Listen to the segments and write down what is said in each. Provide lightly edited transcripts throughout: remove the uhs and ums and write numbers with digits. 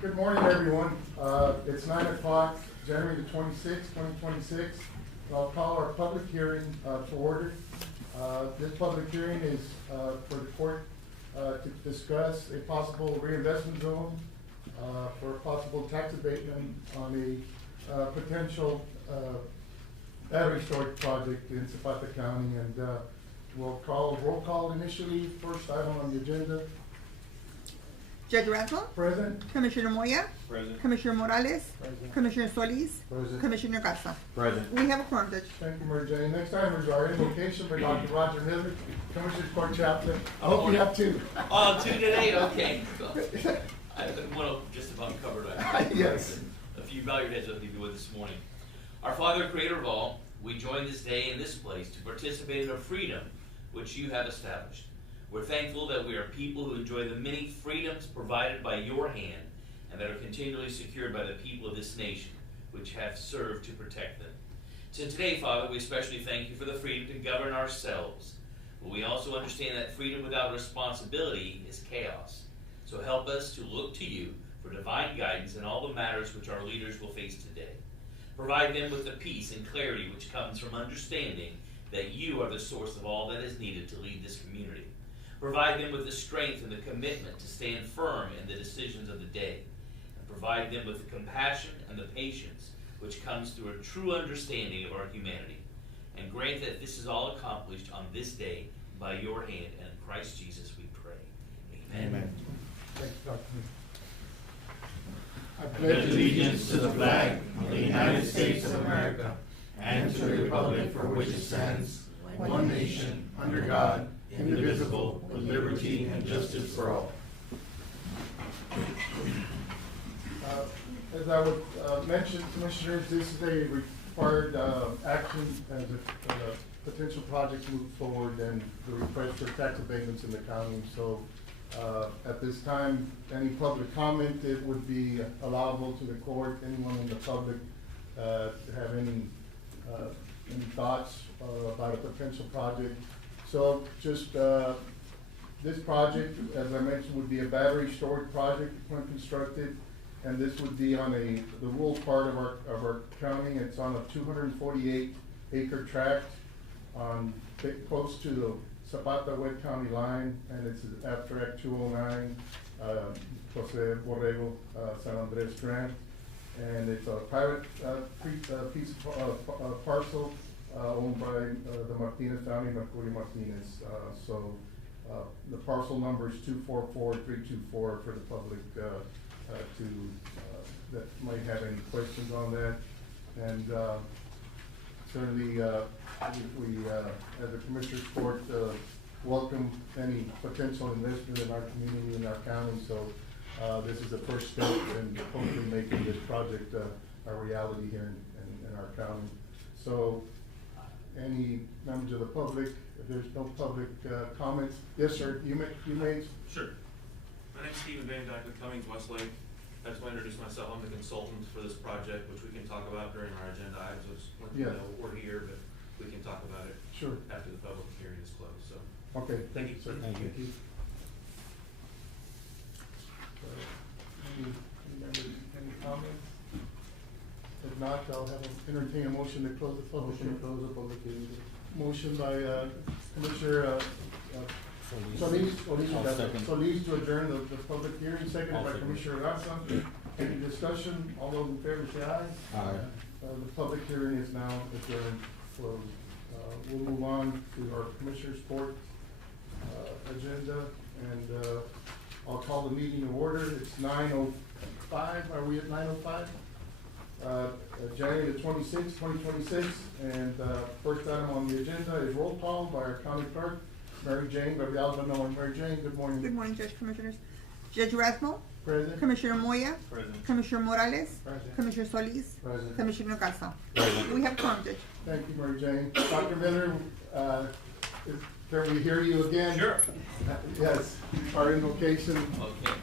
Good morning, everyone. It's 9 o'clock, January the 26th, 2026. I'll call our public hearing to order. This public hearing is for the court to discuss a possible reinvestment zone for a possible tax abatement on a potential battery storage project in Zapata County. And we'll call a roll call initially. First item on the agenda. Judge Razzle? Present. Commissioner Moya? Present. Commissioner Morales? Present. Commissioner Solis? Present. Commissioner Garza? Present. We have a quorum, Judge. Thank you, Mary Jane. Next item is our invocation by Dr. Roger Miller, Commissioner's Court Chaplain. I hope you have two. Oh, two today? Okay. I have one of just about covered. Yes. A few bow your heads up if you would this morning. Our Father, Creator of all, we join this day in this place to participate in a freedom which you have established. We're thankful that we are people who enjoy the many freedoms provided by your hand and that are continually secured by the people of this nation, which have served to protect them. So today, Father, we especially thank you for the freedom to govern ourselves. But we also understand that freedom without responsibility is chaos. So help us to look to you for divine guidance in all the matters which our leaders will face today. Provide them with the peace and clarity which comes from understanding that you are the source of all that is needed to lead this community. Provide them with the strength and the commitment to stand firm in the decisions of the day. And provide them with the compassion and the patience which comes through a true understanding of our humanity. And grant that this is all accomplished on this day by your hand, and in Christ Jesus we pray. Amen. Amen. Thank you, Dr. Miller. I pledge allegiance to the flag of the United States of America and to the republic for which it stands, one nation, under God, indivisible, with liberty and justice for all. As I would mention, Commissioners, this is a required action as a potential project moves forward and the request for tax abatements in the county. So at this time, any public comment, it would be allowable to the court. Anyone in the public have any thoughts about a potential project. So just this project, as I mentioned, would be a battery storage project when constructed, and this would be on the rural part of our county. It's on a 248-acre tract on close to the Zapata Webb County line, and it's abstract 209, Jose Borrego, San Andres Grant, and it's a private piece of parcel owned by the Martinez family, Mercurio Martinez. So the parcel number is 244324 for the public that might have any questions on that. And certainly we as a Commissioner's Court welcome any potential investment in our community, in our county. So this is the first step in hopefully making this project a reality here in our county. So any members of the public, if there's no public comments, yes, sir, you may. Sure. My name's Stephen Van Dyke with Cummings Westlake. I just want to introduce myself. I'm the consultant for this project, which we can talk about during our agenda items. I just want you to know we're here, but we can talk about it after the public hearing is closed. So, okay, thank you, sir. Thank you. Any comments? If not, I'll entertain a motion to close the public hearing. Motion by Commissioner Solis to adjourn the public hearing, seconded by Commissioner Garza. Any discussion? All those in favor say aye. Aye. The public hearing is now adjourned, closed. We'll move on to our Commissioner's Court agenda, and I'll call the meeting to order. It's 9:05. Are we at 9:05? January the 26th, 2026, and first item on the agenda is roll call by our County Clerk, Mary Jane. Mary Jane, good morning. Good morning, Judge, Commissioners. Judge Razzle? Present. Commissioner Moya? Present. Commissioner Morales? Present. Commissioner Solis? Present. Commissioner Garza? Present. We have a quorum, Judge. Thank you, Mary Jane. Dr. Miller, can we hear you again? Sure. Yes, our invocation. Okay.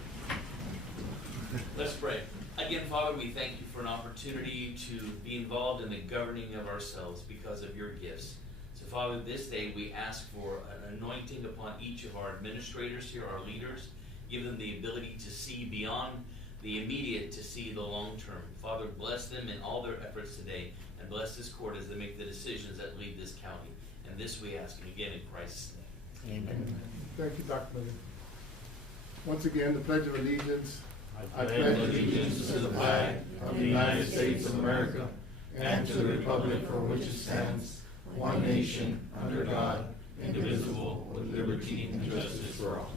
Let's pray. Again, Father, we thank you for an opportunity to be involved in the governing of ourselves because of your gifts. So, Father, this day we ask for an anointing upon each of our administrators here, our leaders. Give them the ability to see beyond the immediate to see the long term. Father, bless them in all their efforts today, and bless this court as they make the decisions that lead this county. And this we ask, and again in Christ's name. Amen. Thank you, Dr. Miller. Once again, the Pledge of Allegiance. I pledge allegiance to the flag of the United States of America and to the republic for which it stands, one nation, under God, indivisible, with liberty and justice for all.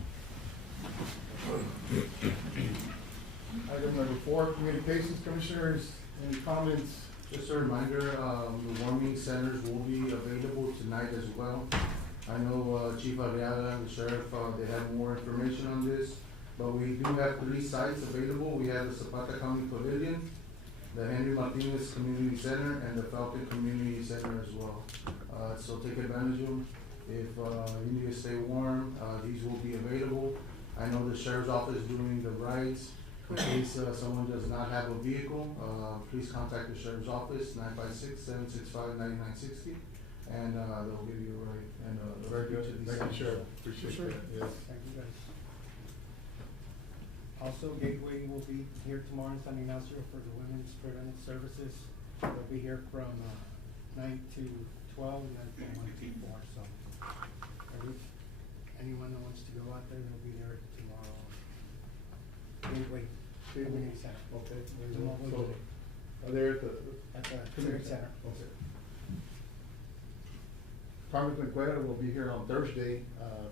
Item number 4, communications, commissioners, any comments? Just a reminder, the warming centers will be available tonight as well. I know Chief Arriaga, the sheriff, they have more information on this, but we do have 3 sites available. We have the Zapata County Pavilion, the Henry Martinez Community Center, and the Falcon Community Center as well. So take advantage of them. If you need to stay warm, these will be available. I know the sheriff's office doing the rides. In case someone does not have a vehicle, please contact the sheriff's office, 956-765-9960, and they'll give you a ride. And Very good. to these Thank you, centers. Sheriff. Appreciate Sure. that, yes. Thank you, guys. Also, Gateway will be here tomorrow in San Ignacio for the women's preventive services. They'll be here from 9 to 12 and then from 1 to 4, so anyone that wants to go out there, they'll be there tomorrow. Gateway Community Center. Okay. Tomorrow, So, are they at the? At the Civic Center. Okay. Congressman Cuellar will be here on Thursday,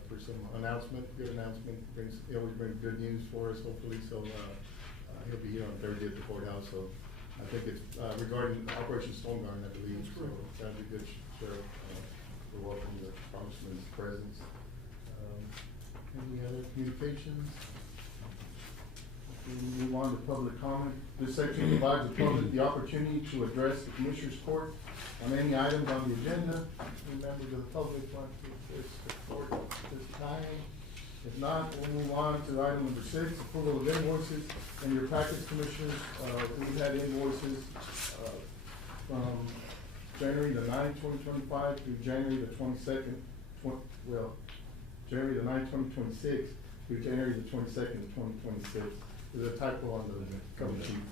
for some announcement, good announcement, he always brings good news for us, hopefully, so, he'll be here on Thursday at the courthouse, so I think it's, regarding Operation Stone Garden, I believe, so that'd be good, Sheriff, we welcome the Congressman's presence. Any other communications? We move on to public comment. This section provides the public the opportunity to address the Commissioners Court on any items on the agenda. Any members of the public want to address the court at this time? If not, we'll move on to item number 6, approval of invoices. In your packets, Commissioners, we've had invoices from January the 9th, 2025 through January the 22nd, January the 9th, 2026 through January the 22nd, 2026. There's a typo on the cover sheet.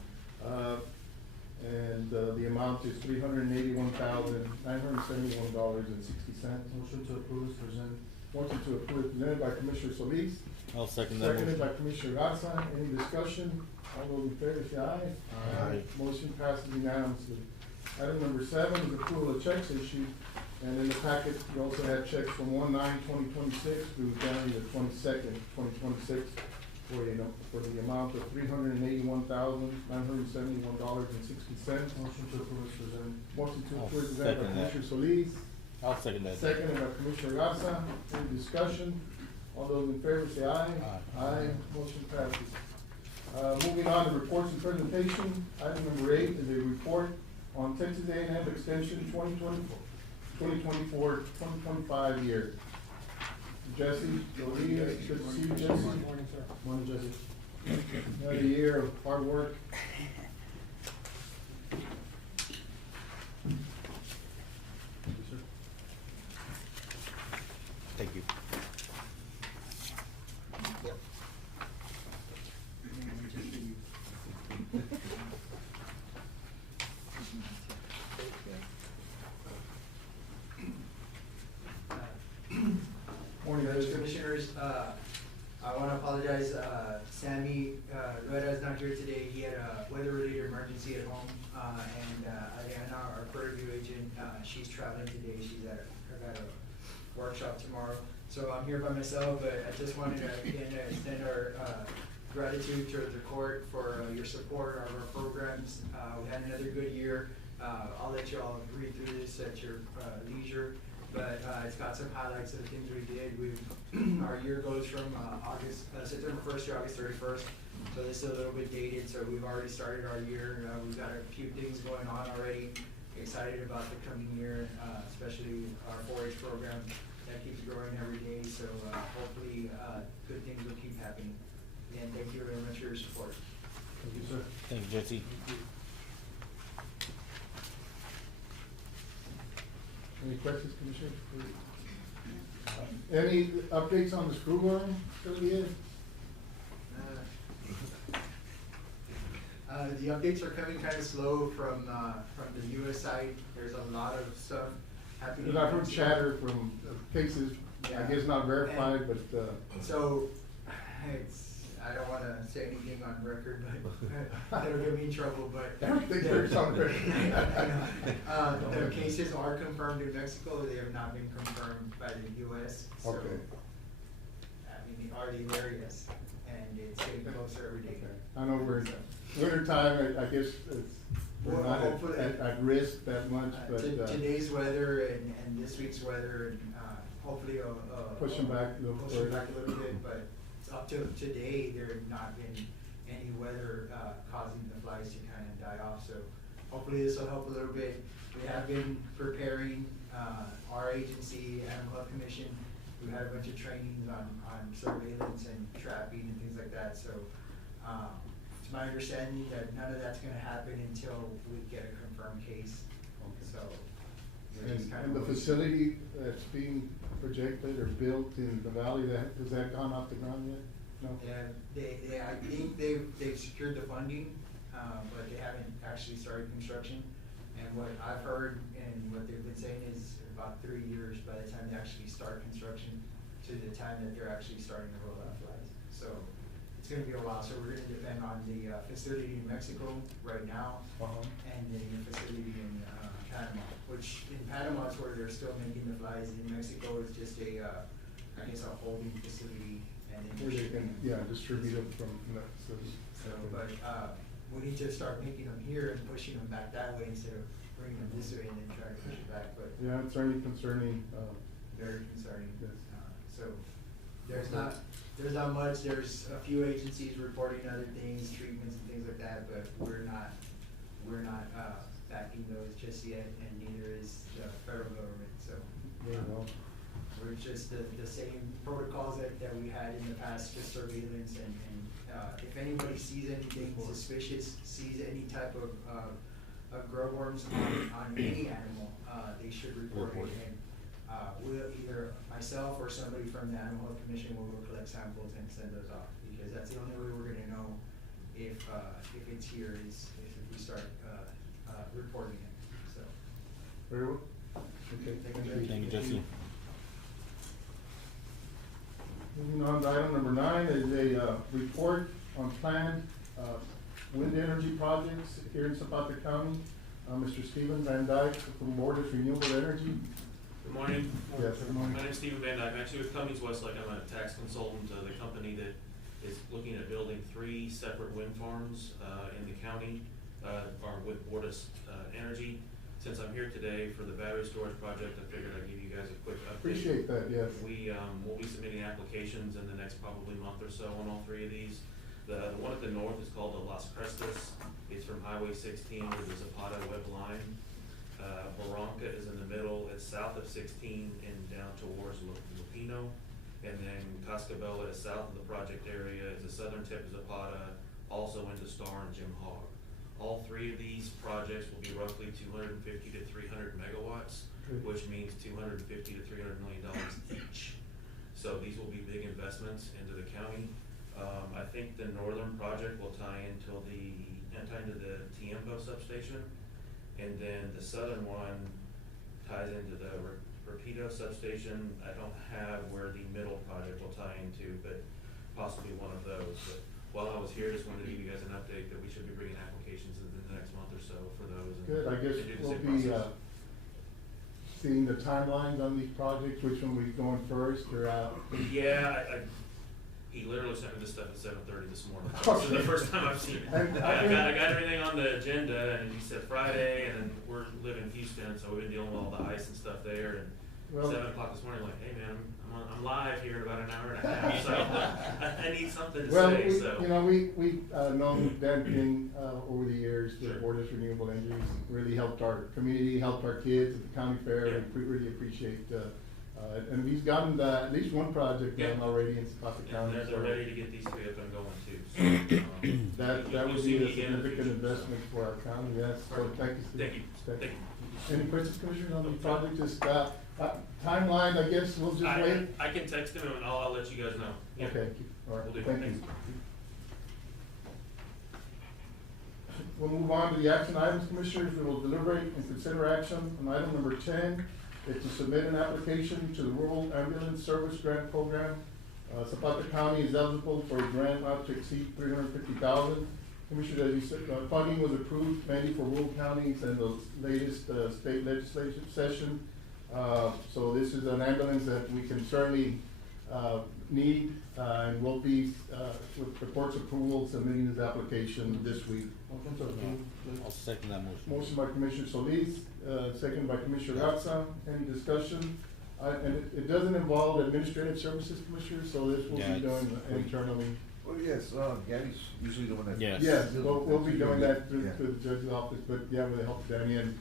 And the amount is $381,971.60. Motion to approve is presented. Motion to approve presented by Commissioner Solis. I'll second that. Seconded by Commissioner Garza. Any discussion? All those in favor say aye. Aye. Motion passes unanimously. Item number 7 is approval of checks issued. And in the packet, you also have checks from 1/9/2026 through January the 22nd, 2026 for the amount of $381,971.60. Motion to approve is presented. Motion to I'll approve is presented by second that. Commissioner Solis. I'll second that. Seconded by Commissioner Garza. Any discussion? All those in favor say aye. Aye. Motion passes. Moving on to reports and presentation. Item number 8 is a report on Texas A&M Extension 2024-2025 year. Jesse, Loria, good to see you, Jesse. Morning, sir. Morning, Jesse. Another year of hard work. Thank you. Morning, Judge, Jesse. Commissioners, I want to apologize, Sammy Rueda is not here today, he had a weather-related emergency at home, and Adriana, our court review agent, she's traveling today, she's at a workshop tomorrow, so I'm here by myself, but I just wanted to, again, extend our gratitude to the court for your support of our programs. We had another good year, I'll let you all read through this at your leisure. But it's got some highlights of the things we did. Our year goes from September 1st to August 31st, so this is a little bit dated. So we've already started our year. We've got a few things going on already. Excited about the coming year, especially our 4-H program that keeps growing every day. So hopefully good things will keep happening. And thank you very much for your support. Thank you, sir. Thank you, Jesse. Any questions, Commissioner? Any updates on the school run, Sylvia? The updates are coming kind of slow from the US side. There's a lot of stuff happening. Because I've heard chatter from cases, I Yeah. guess not verified, but, So, I don't wanna say anything on record, but it'll get me in trouble, but. everything there's on there. The cases are confirmed in Mexico, they have not been confirmed by the US, so. Okay. I mean, are the areas, and it's getting closer every day. Okay. I know we're in winter time, I guess it's, we're Well, not hopefully- at risk that much, but, Today's weather and this week's weather, and, hopefully, Push 'em back a little push 'em further. back a little bit, but up to today, there have not been any weather, causing the flies to kind of die off, so hopefully this will help a little bit. We have been preparing, our agency, Animal Health Commission, we had a bunch of trainings on surveillance and trapping and things like that, so, it's my understanding that none of that's gonna happen until we get a confirmed case, so. we're just kind and the of- facility that's being projected or built in the valley, has that gone off the ground yet? No? Yeah, I think they've secured the funding, but they haven't actually started construction. And what I've heard and what they've been saying is about 3 years by the time they actually start construction to the time that they're actually starting to roll out flies. So it's gonna be a while, so we're gonna depend on the facility in Mexico right now, and the facility in Panama, which in Panama is where they're still making the flies. In Mexico is just I guess a holding facility, and then. Where they can, yeah, distribute them from, so. So, but, we need to start making them here and pushing them back that way instead of bringing them this way and then trying to push it back, but Yeah, it's certainly concerning, very concerning. Yes. So, there's not much, there's a few agencies reporting other things, treatments and things like that, but we're not, backing those just yet, and neither is the federal government, so. very well. We're just the same protocols that we had in the past, just surveillance and, if anybody sees anything suspicious, sees any type of grub worms on any animal, they should report it. And, we'll either myself or somebody from the Animal Health Commission will go collect samples and send those off, because that's the only way we're gonna know if it's here is if we start, reporting it, so. Very well. Okay, Thank you, Jesse. Moving on to item number 9 is a report on planned wind energy projects here in Zapata County. Mr. Stephen Van Dyke from Board of Renewable Energy. Good morning. Yes, good morning. My name's Stephen Van Dyke. I'm actually with Cummings Westlake. I'm a tax consultant to the company that is looking at building 3 separate wind farms in the county, or with Board of Energy. Since I'm here today for the battery storage project, I figured I'd give you guys a quick update. Appreciate that, yes. We will be submitting applications in the next probably month or so on all 3 of these. The one at the north is called the Las Crestas. It's from Highway 16 to the Zapata web line. Barranca is in the middle. It's south of 16 and down towards Lupino. And then Cascabel is south of the project area. It's the southern tip of Zapata, also into Star and Jim Hogg. All 3 of these projects will be roughly 250 to 300 megawatts, which means $250 to $300 million each. So these will be big investments into the county. I think the northern project will tie into the Tiempo substation, and then the southern one ties into the Rapido substation. I don't have where the middle project will tie into, but possibly one of those. But while I was here, just wanted to give you guys an update that we should be bringing applications in the next month or so for those. And Good, I guess and do the we'll same be, process. seeing the timelines on these projects, which one we going first or out? Yeah, he literally sent me this stuff at 7:30 this morning. This is the first time I've seen it. And I got everything on the agenda, and he said Friday, and then we're living in Houston, so we've been dealing with all the ice and stuff there, and Well- 7 o'clock this morning, like, hey man, I'm live here in about an hour and a half, so I need something to Well, say, we, so. you know, we've known Dan King, over the years, the Sure. Board of Renewable Energies, really helped our community, helped our kids at the county fair, Yeah. and we really appreciate, and we've gotten, at least one project done Yeah. already in Zapata And County. they're so ready to get these 3 up and going too, so. That you'll would see be me a again in the significant future, so. investment for our county, yes, so Perfect. thank you. Steve. Thank you, thank you. Any questions, Commissioners, on the project, just, timeline, I guess, we'll just wait? I can text him and I'll let you guys know. Yeah. Okay, all right, Will do. thank you. Thanks. we'll move on to the action items, Commissioners. We will deliberate and consider action on item number 10. It's to submit an application to the Rural Ambulance Service Grant Program. Zapata County is eligible for a grant not to exceed $350,000. Commissioner, as you said, funding was approved mainly for rural counties in the latest state legislative session. So this is an ambulance that we can certainly need and will be, with the court's approval, submitting this application this week. Motion to approve. I'll second that motion. Motion by Commissioner Solis, second by Commissioner Gatsa. Any discussion? And it doesn't involve administrative services, Commissioner, so this will be done internally. Well, yes, Gabby's usually the one that. Yes. Yes, we'll be doing that through Yeah. the judge's office, but yeah, with the help of Danny. And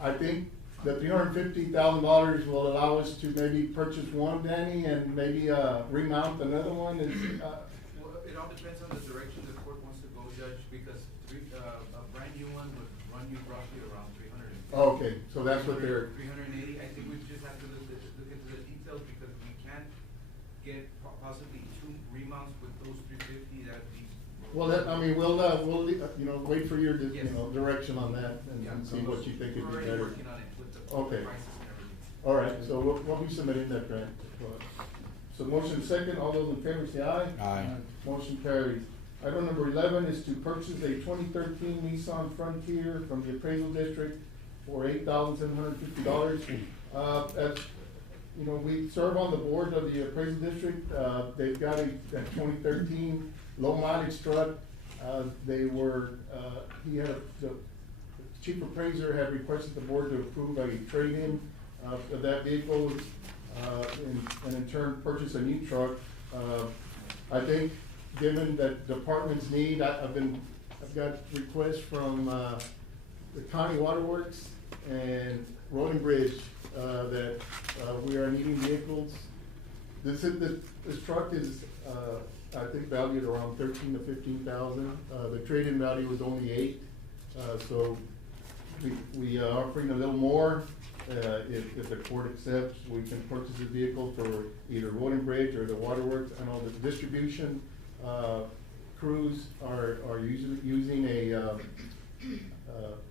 I think the $350,000 will allow us to maybe purchase one, Danny, and maybe remount another one. Well, it all depends on the direction the court wants to go, Judge, because a brand new one would run you roughly around 350. Okay, so that's what they're. 380, I think we just have to look into the details, because we can't get possibly two remounts with those 350, that'd be. Well, I mean, we'll wait for your, Yes. direction on that and see what you think would We're be already better. working on it with the Okay. prices and everything. All right, so we'll be submitting that grant. So motion second, all those in favor say aye. Aye. Motion carries. Item number 11 is to purchase a 2013 Nissan Frontier from the appraisal district for $8,750. As you know, we serve on the board of the appraisal district. They've got a 2013 low mileage truck. The chief appraiser had requested the board to approve a trade-in of that vehicle, and in turn purchase a new truck. I think, given that department's need, I've got requests from the county waterworks and Road and Bridge that we are needing vehicles. This truck is I think valued around $13,000 to $15,000. The trade-in value was only $8,000, so we are offering a little more. If the court accepts, we can purchase a vehicle for either Road and Bridge or the waterworks. And all the distribution crews are usually using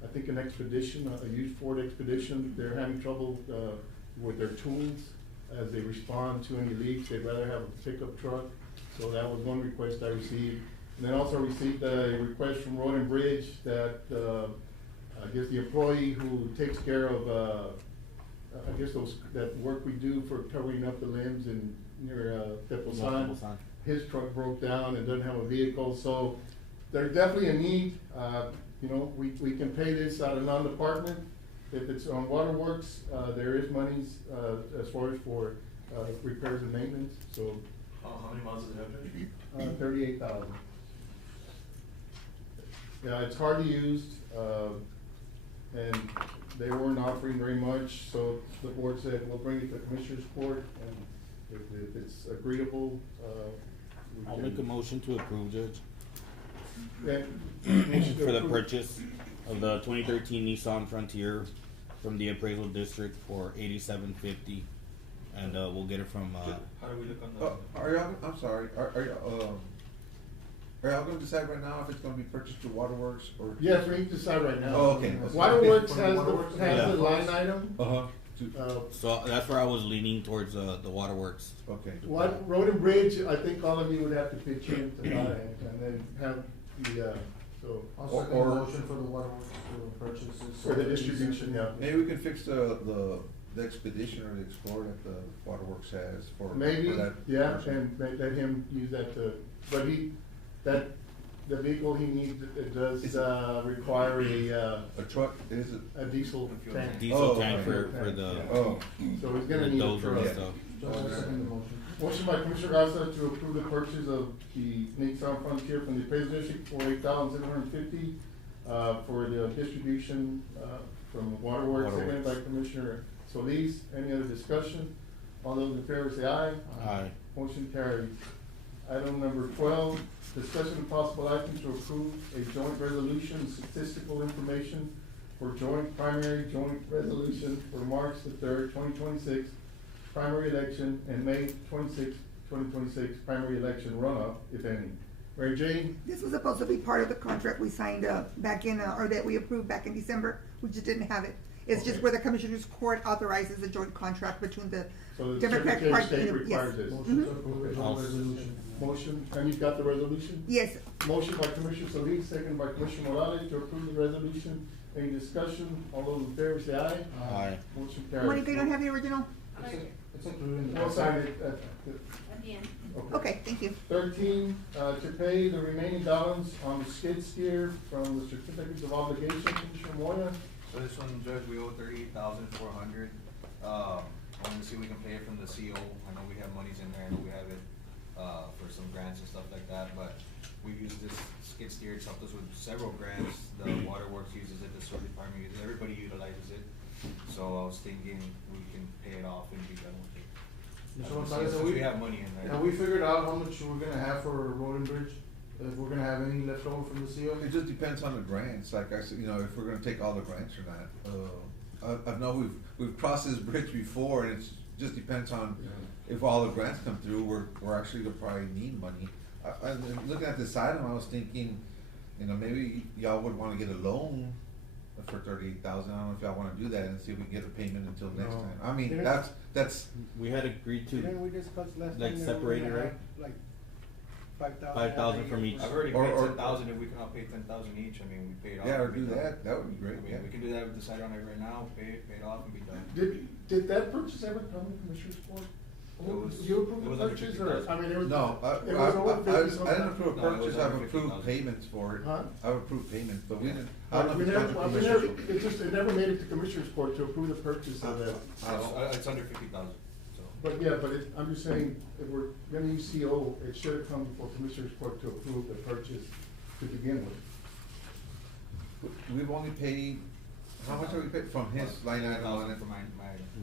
I think an Expedition, a used Ford Expedition. They're having trouble with their tools as they respond to any leaks. They'd rather have a pickup truck. So that was one request I received. And then also received a request from Road and Bridge that I guess the employee who takes care of I guess that work we do for covering up the limbs in near Teposan, his truck broke down and doesn't have a vehicle. So there's definitely a need. We can pay this out of non-department. If it's on waterworks, there is monies as far as for repairs and maintenance. So How many months does it have? 38,000. Yeah, it's hardly used, and they weren't offering very much, so the board said, we'll bring it to Commissioner's Court, and if it's agreeable, we I'll can- make a motion to approve, Judge, Motion to for the approve. purchase of the 2013 Nissan Frontier from the appraisal district for $8,750, and we'll get it from. How do we look on the? Are y'all, I'm sorry, are y'all gonna decide right now if it's gonna be purchased through Waterworks or? Yes, we need to decide right now. Oh, okay. Waterworks For has Waterworks? the Yeah. line item. Uh-huh. So that's where I was leaning towards the waterworks. Okay. What, Road and Bridge, I think all of you would have to pitch in to buy it, and then have the, so. I'll second the motion for the waterworks to purchase it. For the distribution, yeah. Maybe we can fix the Expedition or the Explorer that the Waterworks has for. Maybe, for that yeah, person. and let him use that but the vehicle he needs, it does, require A truck, is it? a diesel tank. Diesel Oh, tank okay. for the, Oh. So he's the gonna need a dozer and truck. stuff. Judge, I'll second the motion. Motion by Commissioner Garza to approve the purchase of the Nissan Frontier from the appraisal district for $8,750, for the distribution, from Waterworks, seconded by Commissioner Solis. Any other discussion? All those in favor say aye. Aye. Motion carries. Item number 12, discussion of possible action to approve a joint resolution and statistical information for joint resolution for March the 3rd, 2026, primary election, and May 26, 2026, primary election runoff, if any. Mary Jane? This was supposed to be part of the contract we signed back in, or that we approved back in December. We just didn't have it. It's just Okay. where the Commissioners Court authorizes a joint contract between the So the Democratic Secretary of Party. State and the- requires yes. this. Motion to approve the joint resolution. Motion, and you've got the resolution? Yes, Motion by Commissioner Solis, second by Commissioner Morales to approve the resolution. Any discussion? All those in favor say aye. Aye. Motion carries. Monica, you don't have the original? It's included in the. We'll sign it at At the end. Okay, thank you. 13, to pay the remaining balance on the skid steer from the certificates of obligation, Commissioner Moya. So this one, Judge, we owe $38,400. I want to see if we can pay it from the CO. I know we have monies in there, I know we have it, for some grants and stuff like that, but we've used this skid steer, it's helped us with several grants. The waterworks uses it, the sewer department uses it, everybody utilizes it. So I was thinking we can pay it off and be done with it. Mr. Gonzalez, Since we have money in there. Have we figured out how much we're gonna have for road and bridge? If we're gonna have any left over from the CO? It just depends on the grants, like I said, if we're gonna take all the grants or not. I know we've crossed this bridge before, and it's, just depends on if all the grants come through, we're actually gonna probably need money. Looking at this item, I was thinking, maybe y'all would wanna get a loan for $38,000, I don't know if y'all wanna do that and see if we can get a payment until next No. time. I mean, Didn't- that's, We had agreed to, Didn't we discuss last time? like, that separate we're it, gonna right? have, like, 5,000? 5,000 from each. I've already Or- paid or- 10,000, if we can all pay 10,000 each, I mean, we paid off. yeah, or and be do done. that would be I great, mean, yeah. we can do that, we decide on it right now, pay it off and be done. Did that purchase ever come to Commissioner's Court? was- You it approved was the under purchase, or, 50,000. I mean, it was. No, it was over 50 I didn't something. approve a No, it was purchase, I've under approved 50,000. payments for it. Huh? I've approved payments, but we didn't, I We don't know if it's never, under we never, commissioners. it never made it to Commissioner's Court to approve the purchase of that. It's under 50,000, so. But yeah, but I'm just saying, if we're gonna use CO, it should have come before Commissioner's Court to approve the purchase to begin with. We've only paid, how much have we paid from his line item on it? For my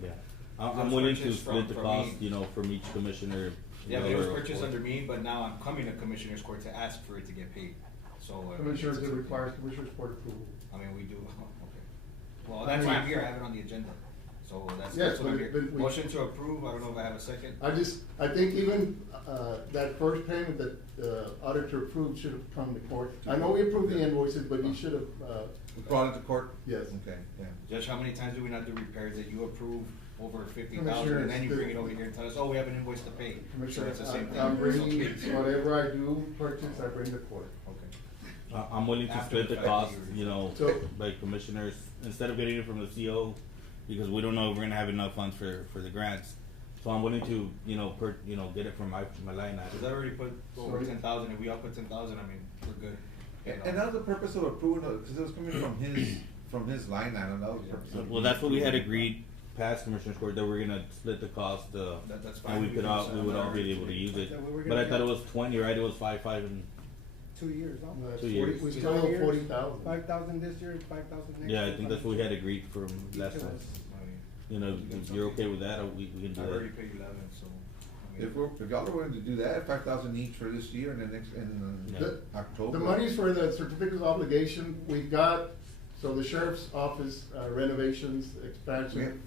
yeah. It I'm was willing to purchased split the from cost, me. from each commissioner. Yeah, but it was or- purchased or- under me, but now I'm coming to Commissioner's Court to ask for it to get paid, so. Commissioners, it requires Commissioner's Court approval. I mean, we do, okay. Well, that's why I'm here, I have it on the agenda, so Yes, that's what I'm but- here. but we- Motion to approve, I don't know if I have a second. I think even, that first payment that the auditor approved should have come to court. I know we approved the invoices, but he should have, We brought it to court? yes. Okay, yeah. Judge, how many times do we not do repairs that you approve over 50,000, Commissioner, and then you the- bring it over here and tell us, oh, we have an invoice to pay? So Commissioner, it's the same thing. I'm bringing, Okay. whatever I do purchase, I bring to court. Okay. I'm willing to After split the the fact, cost, you- So- by commissioners, instead of getting it from the CO, because we don't know if we're gonna have enough funds for the grants. So I'm willing to, get it from my line Cause I item. already put over Sorry? 10,000, if we all put 10,000, I mean, we're good. And that was the purpose of approving it, because it was coming from his line item, that was the purpose of. Well, that's what we had agreed past Commissioner's Court, that we're gonna split the cost, That's fine. and we We could can all, decide we on would that all be already able to use it. So we were But I gonna thought it get- was 20, right? It was five, and, 2 years, no? That's 2 40 years. We 2 still owe years, 40,000. 5,000 this year, 5,000 next year. yeah, I think that's what we had agreed from last Each of time. us. If you're okay with that, or we can do I've already that. paid 11, so. I mean- If y'all are willing to do that, 5,000 each for this year and the next, in Yeah. The- October. The monies for the certificate of obligation, we've got, so the sheriff's office renovations, expansion,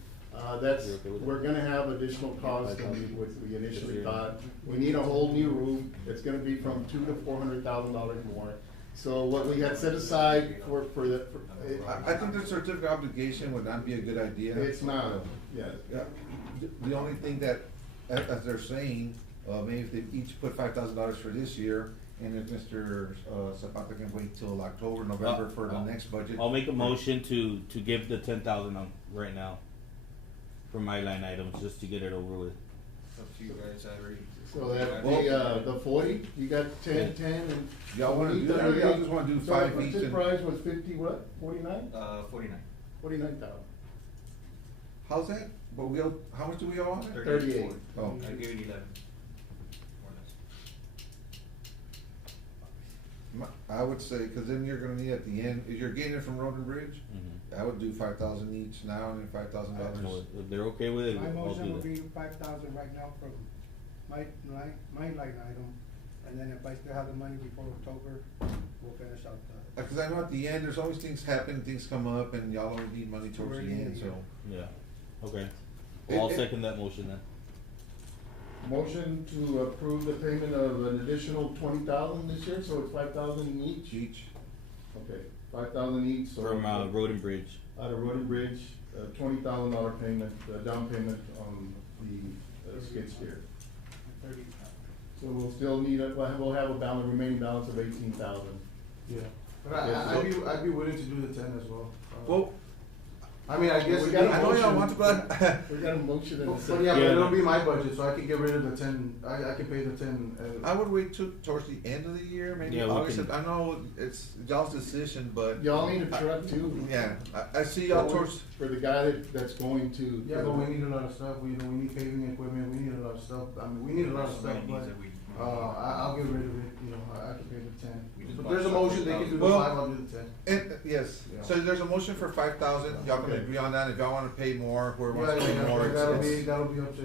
that's, You're okay with that? we're gonna have additional costs than 5,000? what we initially This year? thought. We need a whole new roof, it's gonna be from $200,000 to $400,000 more. So what we had set aside for I think the certificate obligation would not be a good idea. it's not, yes. Yeah, the only thing that, as they're saying, maybe if they each put $5,000 for this year, and if Mr. Zapata can wait till October, November for the next budget. I'll make a motion to give the 10,000 on right now for my line items, just to get it over with. It's up to you guys, I already. So that, the 40, you got 10, 10, and. Y'all wanna do that, or y'all just wanna do So five the each purchase and- price was 50 what, 49? 49. 49,000. How's that? But how much do we owe on it? 38. Oh. I gave it 11. More or less. I would say, cause then you're gonna need at the end, if you're getting it from Road and Bridge, I would do 5,000 each now and then $5,000. So if they're okay with it, My I'll motion do would that. be 5,000 right now from my line item, and then if I still have the money before October, we'll finish out the. Cause I know at the end, there's always things happen, things come up, and y'all always need money towards the Already end, in so. Yeah, okay. It- I'll it- second that motion then. Motion to approve the payment of an additional 20,000 this year, so it's 5,000 each? Each. Okay, 5,000 each, so. From, Road and Bridge. Out of Road and Bridge, $20,000 payment, down payment on the skid steer. 30,000. So we'll still need, we'll have a balance, remaining balance of 18,000. Yeah, but Okay, I'd be willing to do the 10 as well. Well, I mean, I guess. We got a I know y'all motion. want to, but We got a motion and a But second. yeah, but Yeah. it'll be my budget, so I can get rid of the 10, I can pay the 10. I would wait towards the end of the year, maybe Yeah, we August. can- I know it's y'all's decision, but. Y'all need a truck too. Yeah, I see y'all towards, For the guy that's going to. Yeah, but we need a lot of stuff, we need paving equipment, we need a lot of stuff, I mean, we need a lot of So stuff, many needs but, that we- I'll get rid of it, I can pay the We 10. just But bought there's a motion, they can do the Well- 5, I'll do the 10. yes, Yeah. so there's a motion for 5,000, y'all can Okay. agree on that, if y'all wanna pay more, whoever Yeah, wants to pay yeah, more, yeah, that'll it's. be up to.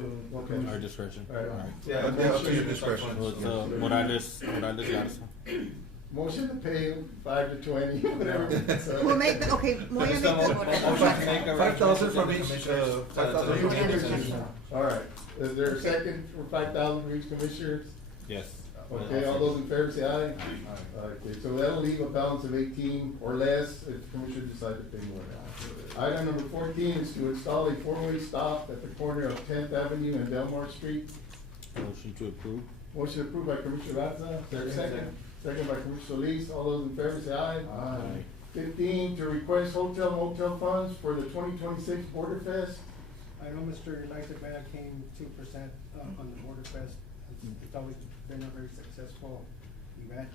Okay. Our discretion. All right. Alright. Yeah, Up to your discretion. So it's, Morales got us. Motion to pay 5 to 20, whatever. So- We'll make, the okay, Moya make the. 5,000 from each, 5,000 from each commissioner. All right, is there a second for 5,000 for each commissioner? Yes. Okay, all those in favor say aye. Okay, so that'll leave a balance of 18 or less if the commissioner decide to pay more. Item number 14 is to install a four-way stop at the corner of 10th Avenue and Delmar Street. Motion to approve. Motion approved by Commissioner Gatsa, is there a second? Second by Commissioner Solis, all those in favor say aye. Aye. 15, to request hotel motel funds for the 2026 Border Fest. I know Mr. Zapata came 2% on the Border Fest. It's always been a very successful event.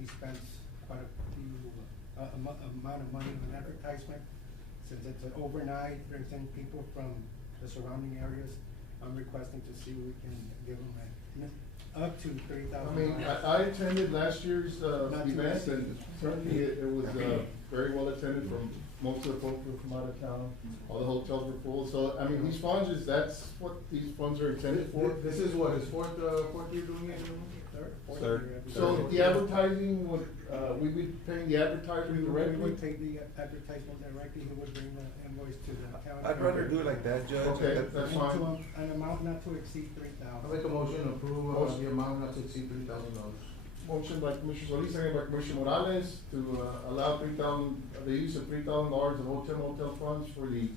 He spends quite a few, amount of money on advertisement. Since it's an overnight, brings in people from the surrounding areas. I'm requesting to see if we can give them up to $30,000. I mean, I attended last year's Not too event, bad. and certainly it was very well attended from most of the folks were from out of town. All the hotels were full, so, I mean, these funds that's what these funds are intended for. This is what, his fourth year doing it? Third. So the advertising would, we would pay the advertising We directly? would take the advertisement directly, he would bring the invoice to the county. I'd rather do it like that, Judge. Okay, That- that's And fine. to an amount not to exceed I'll $3,000. make a motion to approve, the amount not to exceed $3,000. Motion by Commissioner Solis, second by Commissioner Morales to allow the use of $3,000 of hotel motel funds for the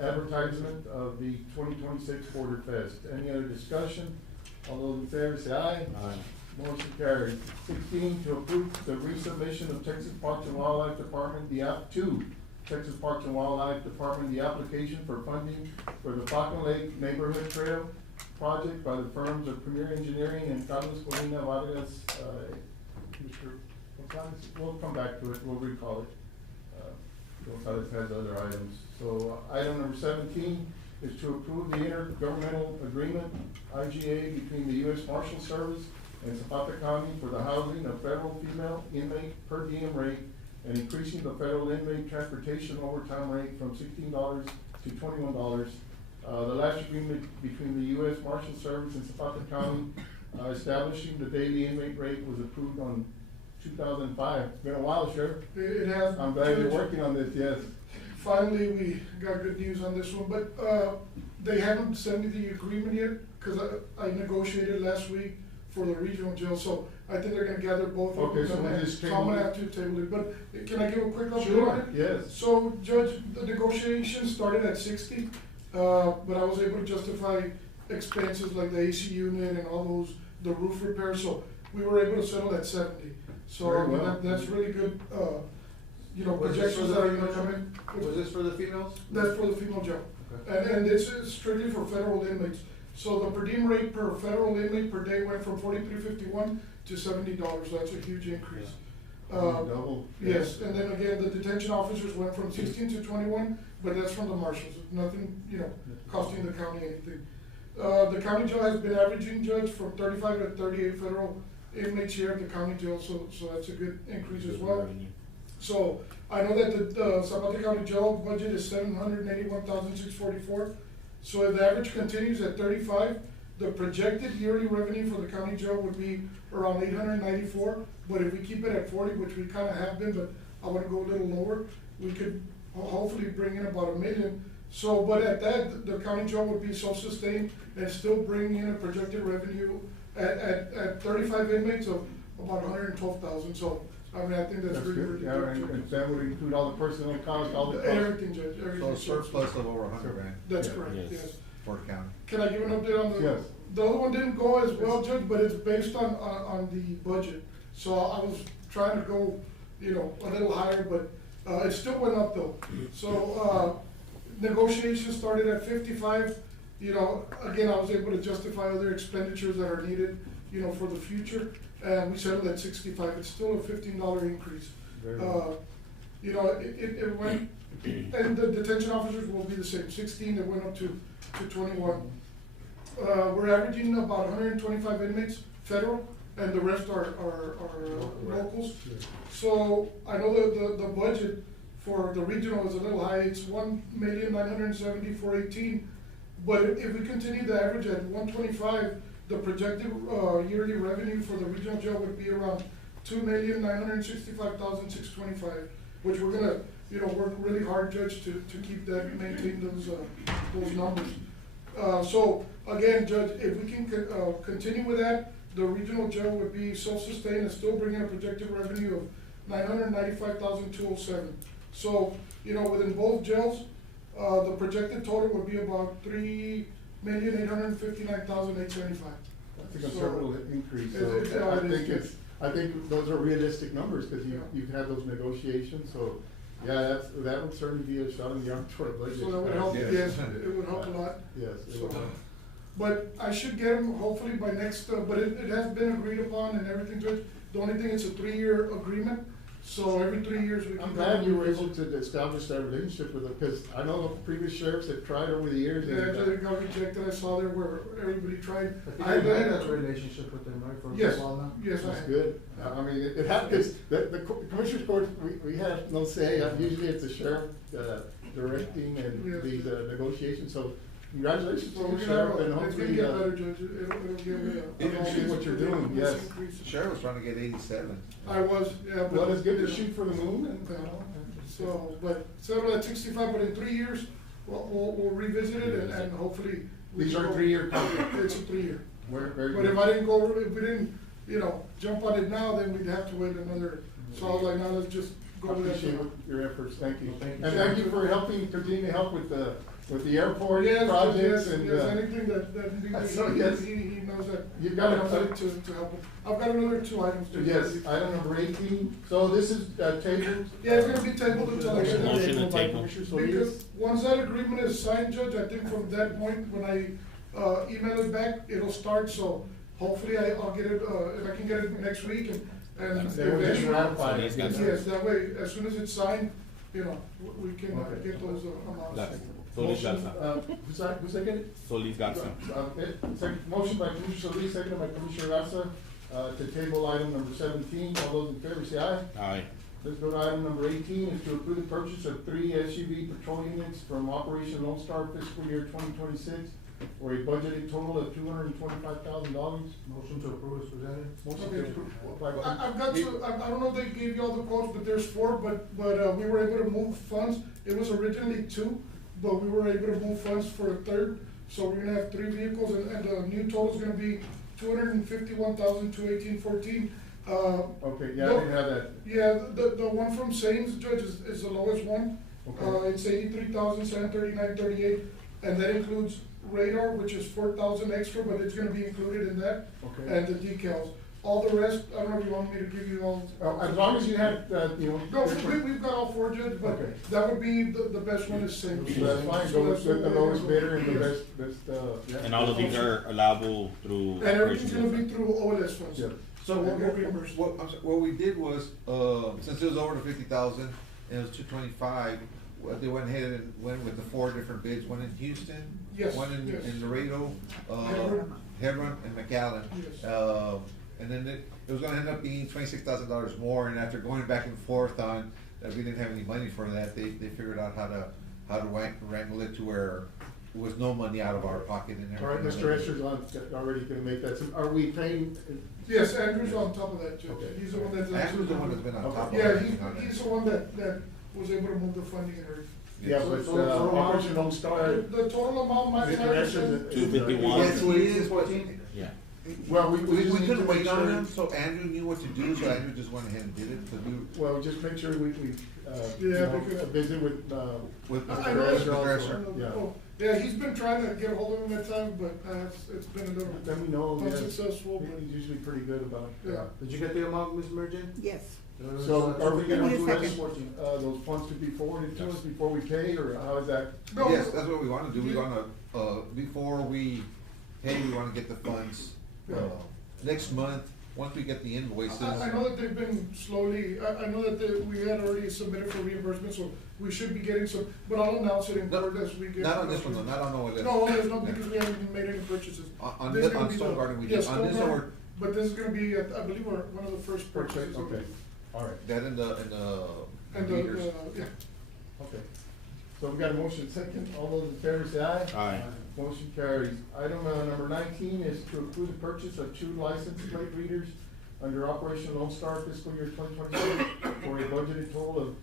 advertisement of the 2026 Border Fest. Any other discussion? All those in favor say aye. Aye. Motion carried. 16, to approve the resubmission of Texas Parks and Wildlife Department, to Texas Parks and Wildlife Department, the application for funding for the Falcon Lake Neighborhood Trail project by the firms of Premier Engineering and Carlos Colina Vargas, Mr. Gonzalez, we'll come back to it, we'll recall it. Gonzalez has other items. So, item number 17 is to approve the intergovernmental agreement, IGA, between the U.S. Marshal Service and Zapata County for the housing of federal female inmate per diem rate and increasing the federal inmate transportation overtime rate from $16 to $21. The last agreement between the U.S. Marshal Service and Zapata County establishing the daily inmate rate was approved on 2005. It's been a while, Sheriff. It has. I'm glad you're working on this, yes. Finally, we got good news on this one, but, they haven't sent me the agreement yet, cause I negotiated last week for the regional jail, so I think they're gonna gather both of Okay, so them. we and just Tom table and it? have to table it, but can I give a quick update Sure, on it? yes. So, Judge, the negotiations started at 60, but I was able to justify expenses like the AC unit and all those, the roof repair, so we were able to settle at 70. So, Very I mean, well. that's really good, Was this for projections the that are gonna female come jail? in. Was this for the females? That's for the female jail. And this is strictly for federal inmates. So the per diem rate per federal inmate per day went from $43.51 to $70, that's a huge increase. Double. Yes, and then again, the detention officers went from 16 to 21, but that's from the marshals, nothing, costing the county anything. The county jail has been averaging, Judge, from 35 to 38 federal inmates here at the county jail, so that's a good increase as well. So, I know that the Zapata County Jail budget is $781,644. So if the average continues at 35, the projected yearly revenue for the county jail would be around 894. But if we keep it at 40, which we kinda have been, but I wanna go a little lower, we could hopefully bring in about $1 million. So, but at that, the county jail would be self-sustained and still bring in a projected revenue at 35 inmates of about 112,000. So, I mean, I think that's really, good. really Yeah, good. and that would include all the personnel costs, all the costs. Everything, Judge, So everything. a surplus of over 100 grand That's Yeah. correct, Yes. yes. for the county. Can I give an update on the? Yes. The other one didn't go as well, Judge, but it's based on the budget. So I was trying to go, you know, a little higher, but, it still went up though. So, negotiations started at 55. You know, again, I was able to justify other expenditures that are needed, you know, for the future. And we settled at 65. It's still a $15 increase. Very well. You know, it went, and the detention officers will be the same, 16, it went up to 21. We're averaging about 125 inmates, federal, and the rest are locals. So I know the budget for the regional is a little high, it's 1,970,418. But if we continue the average at 125, the projected yearly revenue for the regional jail would be around 2,965,625, which we're gonna, you know, work really hard, Judge, to keep that, maintain those numbers. So again, Judge, if we can continue with that, the regional jail would be self-sustained and still bring in a projected revenue of 995,207. So, you know, within both jails, the projected total would be about 3,859,875. That's a considerable increase, so It is. I think those are realistic numbers, because you've had those negotiations, so, yeah, that would certainly be a shot in the arm toward a budget. So that would help, Yes. yes, it would help a lot. Yes, it So, would help. but I should get them hopefully by next, but it has been agreed upon and everything, Judge. The only thing, it's a 3-year agreement, so every 3 years we can. I'm glad you were able to establish that relationship with them, because I know the previous sheriffs have tried over the years. Yeah, and, after they got rejected, I saw there where everybody tried. I think you had that relationship with them, right, for a Yes, while now? yes, I That's have. good. I mean, it happens, the commissioner's court, we have no say, usually it's the sheriff, directing and Yes. the negotiations, so congratulations to So we're the gonna have, sheriff, and it's gonna hopefully, get better, Judge, it'll give me a. Appreciate what you're doing, yes. Increase. The sheriff was trying to get 87. I was, yeah, but. well, it's good to you know, shoot for the moon, and, So, but settle at 65, but in 3 years, we'll revisit it and hopefully. we These can are go- 3-year contracts. It's a 3-year. Very But good. if I didn't go, if we didn't, you know, jump on it now, then we'd have to wait another, so I was like, now let's just I go with that. appreciate your efforts, thank you. Well, thank you. And thank you for continue to help with the airport Yes, projects yes, and. yes, anything that So, yes. he knows that. You've got I'm a- ready to help him. I've got another 2 items. to- Yes, item number 18, so this is tabled. Yeah, it's gonna be tabled until I get that. Motion to By table. Commissioner Solis. Because once that agreement is signed, Judge, I think from that point, when I, email it back, it'll start, so hopefully I'll get it, if I can get it next week and. They will just ratify it. So he's got- Yes, that way, as soon as it's signed, you know, we can Okay. get those amounts. That's- Solis got Motion, some. who's second? Solis got some. Motion by Commissioner Solis, second by Commissioner Garza, to table item number 17, all those in favor say aye. Aye. Let's go to item number 18, is to approve the purchase of 3 SUV patrol units from Operation Lone Star fiscal year 2026 for a budgeted total of $225,000. Motion to approve is presented. Motion Okay. to approve by. I've got to, I don't know if they gave you all the quotes, but there's 4, but we were able to move funds. It was originally 2, but we were able to move funds for a 3rd. So we're gonna have 3 vehicles and the new total is gonna be 251,218.14. Okay, yeah, I didn't have that. Yeah, the one from Saines, Judge, is the lowest one. Okay. It's 83,739.38, and that includes radar, which is 4,000 extra, but it's gonna be included in that. Okay. And the decals. All the rest, I don't know if you want me to give you all. As long as you have, No, we've got all 4, Judge, but Okay. that would be the best one is Saines. That's fine, go with the lowest bidder and the best, yeah. And all of these are allowable through. And everything's Operation gonna be through OLS funds. Yeah. So we'll get reimbursed. What we did was, since it was over the 50,000 and it was 225, they went ahead and went with the 4 different bids, one in Houston, Yes, one yes. in Laredo, Hebron. Hebron and McAllen. Yes. And then it was gonna end up being $26,000 more, and after going back and forth on that we didn't have any money for that, they figured out how to wrangle it to where it was no money out of our pocket and everything. All right, Mr. Escher's already gonna make that, so are we paying? Yes, Andrew's on top of that, Judge. Okay. He's the one that's. Andrew's the one that's been on top of Yeah, everything on he's that. the one that was able to move the funding and everything. Yeah, but, Operation Lone Star. The total amount, my the client direction said. is- 251. Yes, he is, but Yeah. Well, we we just need to couldn't make wait on sure. him, so Andrew knew what to do, so Andrew just went ahead and did it, because we, Well, just make sure we, you Yeah, know, because- visit with, with I Mr. know Dresser that- also. Yeah. Oh, yeah, he's been trying to get a hold of him at times, but, it's been a little Let me know, yes. unsuccessful, but. He's usually pretty good about, Yeah. Did you get the amount, Ms. Merjan? Yes. So are we gonna Give me a do this, second. those funds to be forwarded to us before we pay, or how is that? No. Yes, that's what we wanna do, we wanna, before we pay, we wanna get the funds, next month, once we get the invoices. I know that they've been slowly, I know that we had already submitted for reimbursement, so we should be getting some, but I'll announce it in No, court as we get. Not on this one, though, not on OLS. No, there's no, because we haven't made any purchases. On This is this, gonna on be Stone the- Garden we yeah, did, on Stone this Garden, one, But this is gonna be, I believe, one of the first purchases. Okay, all right, that and the And meters. yeah. okay. So we got a motion second, all those in favor say aye. Aye. Motion carries. Item number 19 is to approve the purchase of 2 license plate readers under Operation Lone Star fiscal year 2026 for a budgeted total of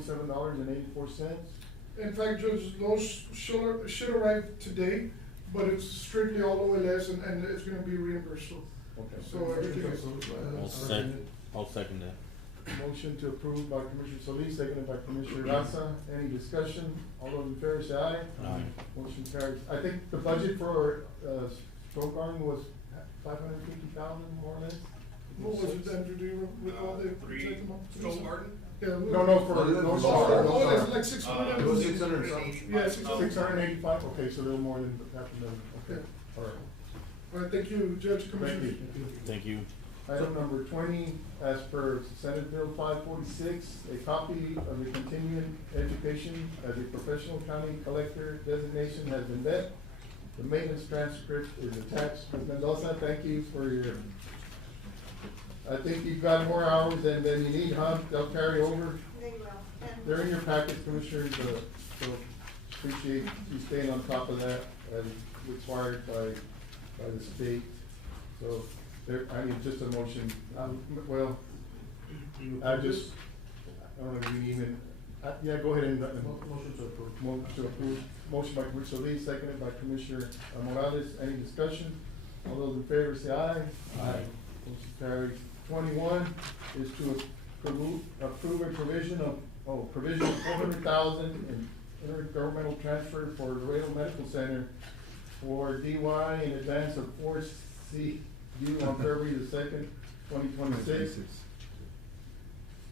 $88,827.84. In fact, Judge, those should arrive today, but it's strictly all OLS and it's gonna be reimbursed, so. Okay. So everything is. I'll second that. Motion to approve by Commissioner Solis, seconded by Commissioner Raza. Any discussion? All those in favor say aye. Aye. Motion carries. I think the budget for, Stone Garden was 550,000, more or less? What was it, Andrew, do you recall the? exact amount? Stone Garden? Yeah. No, for Lone Star. Oh, it's like 600. It was 600 something. Yeah, 600. 685, okay, so a little more than half a million, okay, all right. All right, thank you, Judge, Thank Commissioner. you. Thank you. Item number 20, as per Senate Bill 546, a copy of the continuing education as a professional county collector designation has been met. The maintenance transcript is attached. Ms. Mendoza, thank you for your, I think you've got more hours than you need, huh? They'll carry over. They will. They're in your package, Commissioners, so appreciate you staying on top of that as required by the state. So there, I need just a motion, well, I don't know if you even, yeah, go ahead and. Motion to approve. Motion to approve. Motion by Commissioner Solis, seconded by Commissioner Morales. Any discussion? All those in favor say aye. Aye. Motion carries. 21 is to approve a provision of $400,000 in intergovernmental transfer for Laredo Medical Center for DY in advance of 4C due on February the 2nd, 2026.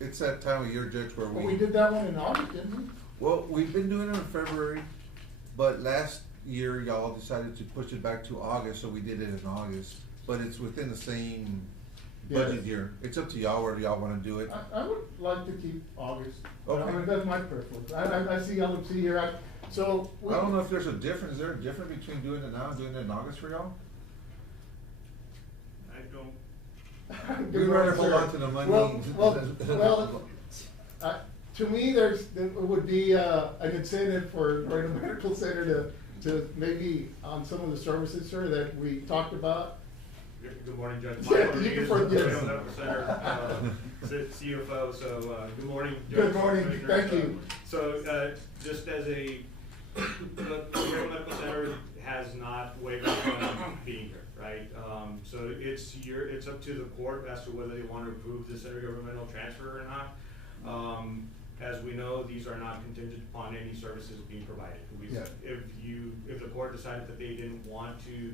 It's that time of year, Judge, where Well, we did that one in August, didn't we? well, we've been doing it in February, but last year y'all decided to push it back to August, so we did it in August. But it's within the same budget Yes. year. It's up to y'all whether y'all wanna do it. I would like to keep August. Okay. I mean, that's my preference. I see LMC here, so. I don't know if there's a difference. Is there a difference between doing it now and doing it in August for y'all? I don't. We'd rather hold on to the money. To me, there would be, an incentive for Laredo Medical Center to maybe on some of the services, sir, that we talked about. Good morning, Judge. Yeah, Mike you can Rodriguez, yes. Laredo Medical Center, CFO, so, good morning. Judge, Good morning, Commissioners. thank you. So, just as the Laredo Medical Center has not waived from being here, right? So it's up to the court as to whether they want to approve this intergovernmental transfer or not. As we know, these are not contingent upon any services being provided. Yeah. If the court decided that they didn't want to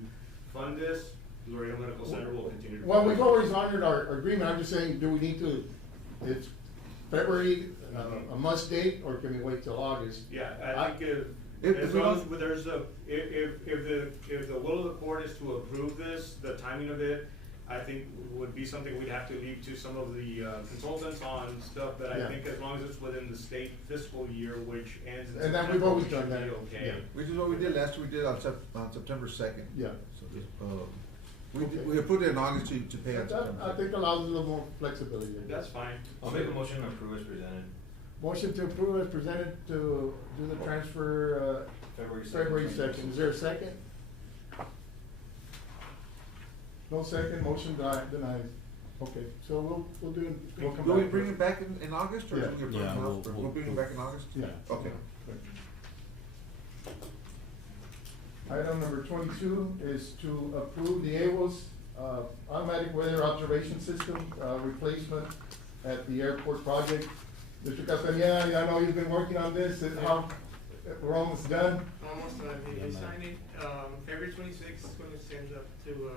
fund this, Laredo Medical Center will continue to. Well, we've always honored our agreement. I'm just saying, do we need to, it's February, a must date, or can we wait till August? Yeah, I think If as we long as don't- there's if the will of the court is to approve this, the timing of it, I think would be something we'd have to leave to some of the consultants on stuff, but Yeah. I think as long as it's within the state fiscal year, which ends in And then September, we've always we done should that. be okay. Yeah. Which is what we did last year. We did on September 2nd. Yeah. So, we approved it in August to pay on That, I September. think allows a little more flexibility. That's fine. I'll make a motion to approve as presented. Motion to approve as presented to do the transfer, February February 2nd. Is there a second? No second, motion denied. Okay, so we'll do, we'll come back. Will we bring it back in August, or Yeah. is it gonna Yeah, be we'll- we'll bring it back in August? Yeah. Okay. Item number 22 is to approve the AWOS automatic weather observation system replacement at the airport project. Mr. Castañeda, I know you've been working on this, and how, we're almost done. Almost done. Yeah, They man. signed it, February 26th, it's gonna send up to,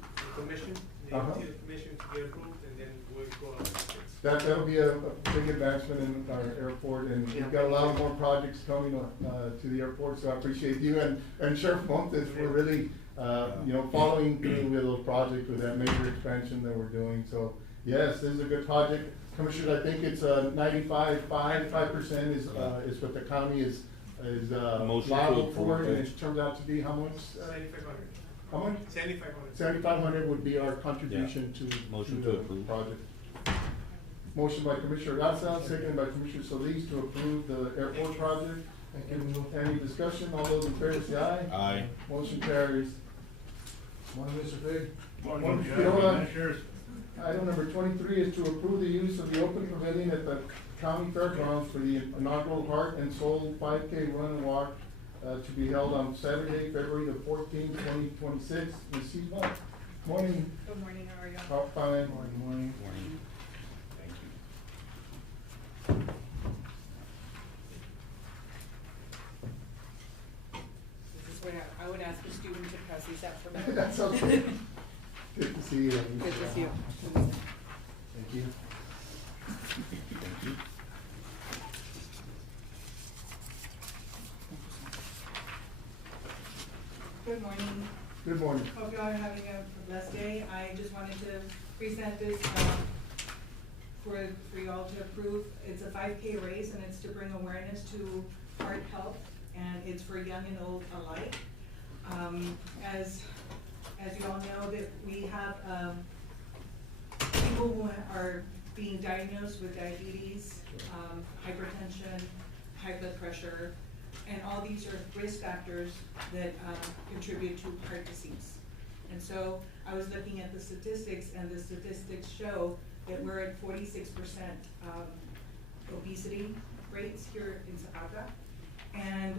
the commission, the Uh-huh. commission to get approved, and then we'll go out. That'll be a big advancement in our airport, and we've got a lot more projects coming to the airport, so I appreciate you and Sheriff Montes for really, following through with those projects, with that major expansion that we're doing. So, yes, this is a good project. Commissioner, I think it's 95% is what the county is Motion to liable for, approve, and right? it turns out to be how much? 7,500. How much? 7,500. 7,500 would be our contribution to Motion the to approve. project. Motion by Commissioner Garza, seconded by Commissioner Solis to approve the airport project. Thank you. Any discussion? All those in favor say aye. Aye. Motion carries. Morning, Mr. Fig. Morning, Fiona. Item number 23 is to approve the use of the open pavilion at the county fairgrounds for the inaugural Heart and Soul 5K run and walk to be held on Saturday, February the 14th, 2026. Ms. Seaman, morning. Good morning, how are you? How fine. Morning. Morning. Thank you. This is where I would ask a student to pass these out for me. That's okay. Good to see you. Good to see you. Thank you. Thank you. Good morning. Good morning. Hope you all are having a blessed day. I just wanted to present this, for you all to approve. It's a 5K race, and it's to bring awareness to heart health, and it's for young and old alike. As you all know, that we have, people who are being diagnosed with diabetes, hypertension, high blood pressure, and all these are risk factors that contribute to heart disease. And so I was looking at the statistics, and the statistics show that we're at 46% obesity rates here in Zapata. And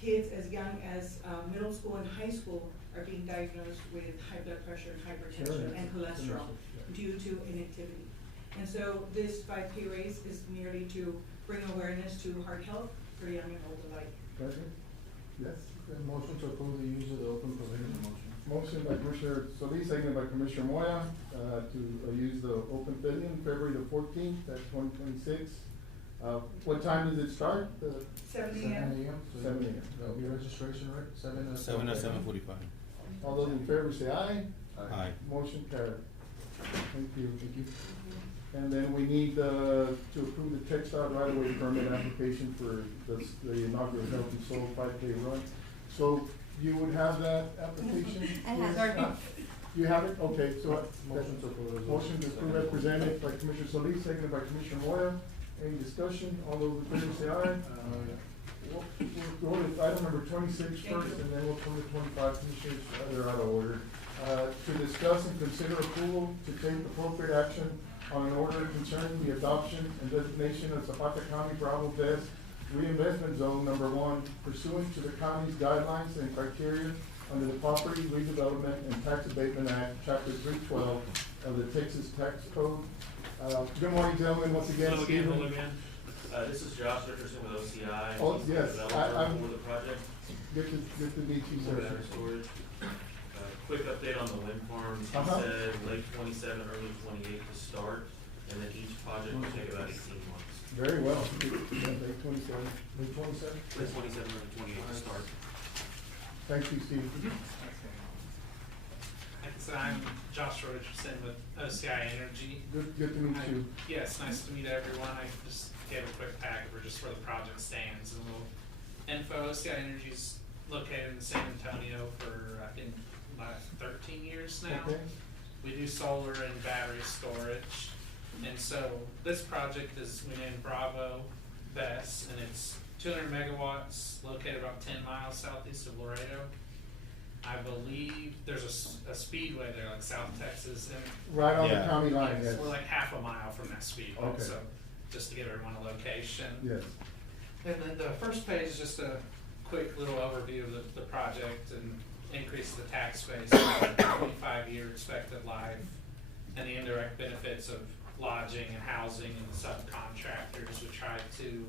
kids as young as middle school and high school are being diagnosed with high blood pressure and hypertension and cholesterol due to inactivity. And so this 5K race is merely to bring awareness to heart health for young and old alike. President? Yes. Motion to approve the use of the open pavilion. Motion by Commissioner Solis, seconded by Commissioner Moya, to use the open pavilion, February the 14th, that's 2026. What time does it start? 7 7 a.m. a.m. So 7 a.m. That'll be registration, right? 7 to 7 or 7:45. All those in favor say aye. Aye. Motion carried. Thank you. Thank you. And then we need to approve the textile right-of-way permit application for the inaugural Health and Soul 5K run. So you would have that application? I have it. You have it? Okay, so. Motion to approve. Motion to approve as presented by Commissioner Solis, seconded by Commissioner Moya. Any discussion? All those in favor say aye. We'll go with item number 26 first, and then we'll come to 25. Commissioners, they're out of order. To discuss and consider approval to take appropriate action on an order concerning the adoption and designation of Zapata County Bravo Best Reinvestment Zone Number 1 pursuant to the county's guidelines and criteria under the Property Redevelopment and Tax Abatement Act, Chapter 312 of the Texas Tax Code. Good morning, gentlemen, once again. Hello again, Stephen. hello again. This is Josh Richardson with OCI. Oh, yes, Developer I'm- for the project. Good to meet you, For sir. battery storage. Quick update on the wind farms. He Uh-huh. said late 27, early 28 to start, and then each project will take about 18 months. Very well. Late 27. May 27? Late 27, early 28 to start. Thank you, Steve. So I'm Joshua Richardson with OCI Energy. Good to meet you. Yes, nice to meet everyone. I just gave a quick pack for just where the project stands and a little info. OCI Energy is located in San Antonio for, I think, about 13 years now. Okay. We do solar and battery storage. And so this project is, we named Bravo BESS, and it's 200 megawatts located about 10 miles southeast of Laredo. I believe there's a speedway there, like South Texas, and Right on the Yeah. county line, yes. we're like half a mile from that speedway, Okay. so just to give everyone a location. Yes. And then the first page is just a quick little overview of the project and increase the tax base, 25-year expected life, and the indirect benefits of lodging and housing and subcontractors. We try to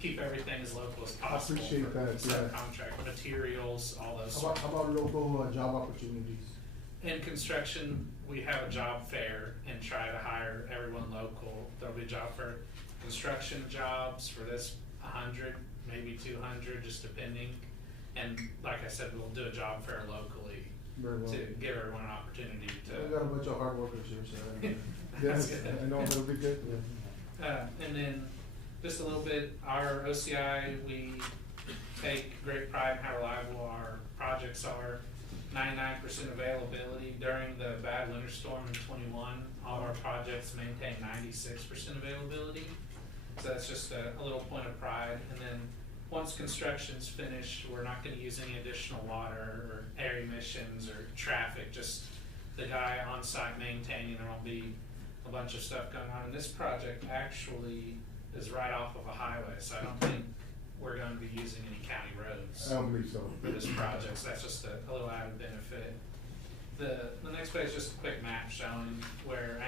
keep everything as local as possible. appreciate for that, yeah. Subcontract materials, all those. How about local job opportunities? In construction, we have a job fair and try to hire everyone local. There'll be a job fair, construction jobs for this 100, maybe 200, just depending. And like I said, we'll do a job fair locally Very well. to give everyone an opportunity We to. got a bunch of hard workers here, so. That's Yes, good. I know it'll be good. And then just a little bit, our OCI, we take great pride in how reliable our projects are. 99% availability during the bad winter storm in 21. All of our projects maintain 96% availability. So that's just a little point of pride. And then once construction's finished, we're not gonna use any additional water or air emissions or traffic, just the guy on site maintaining. There won't be a bunch of stuff going on. And this project actually is right off of a highway, so I don't think we're gonna be using any county roads I don't believe so. for this project, so that's just a little added benefit. The next page is just a quick map showing where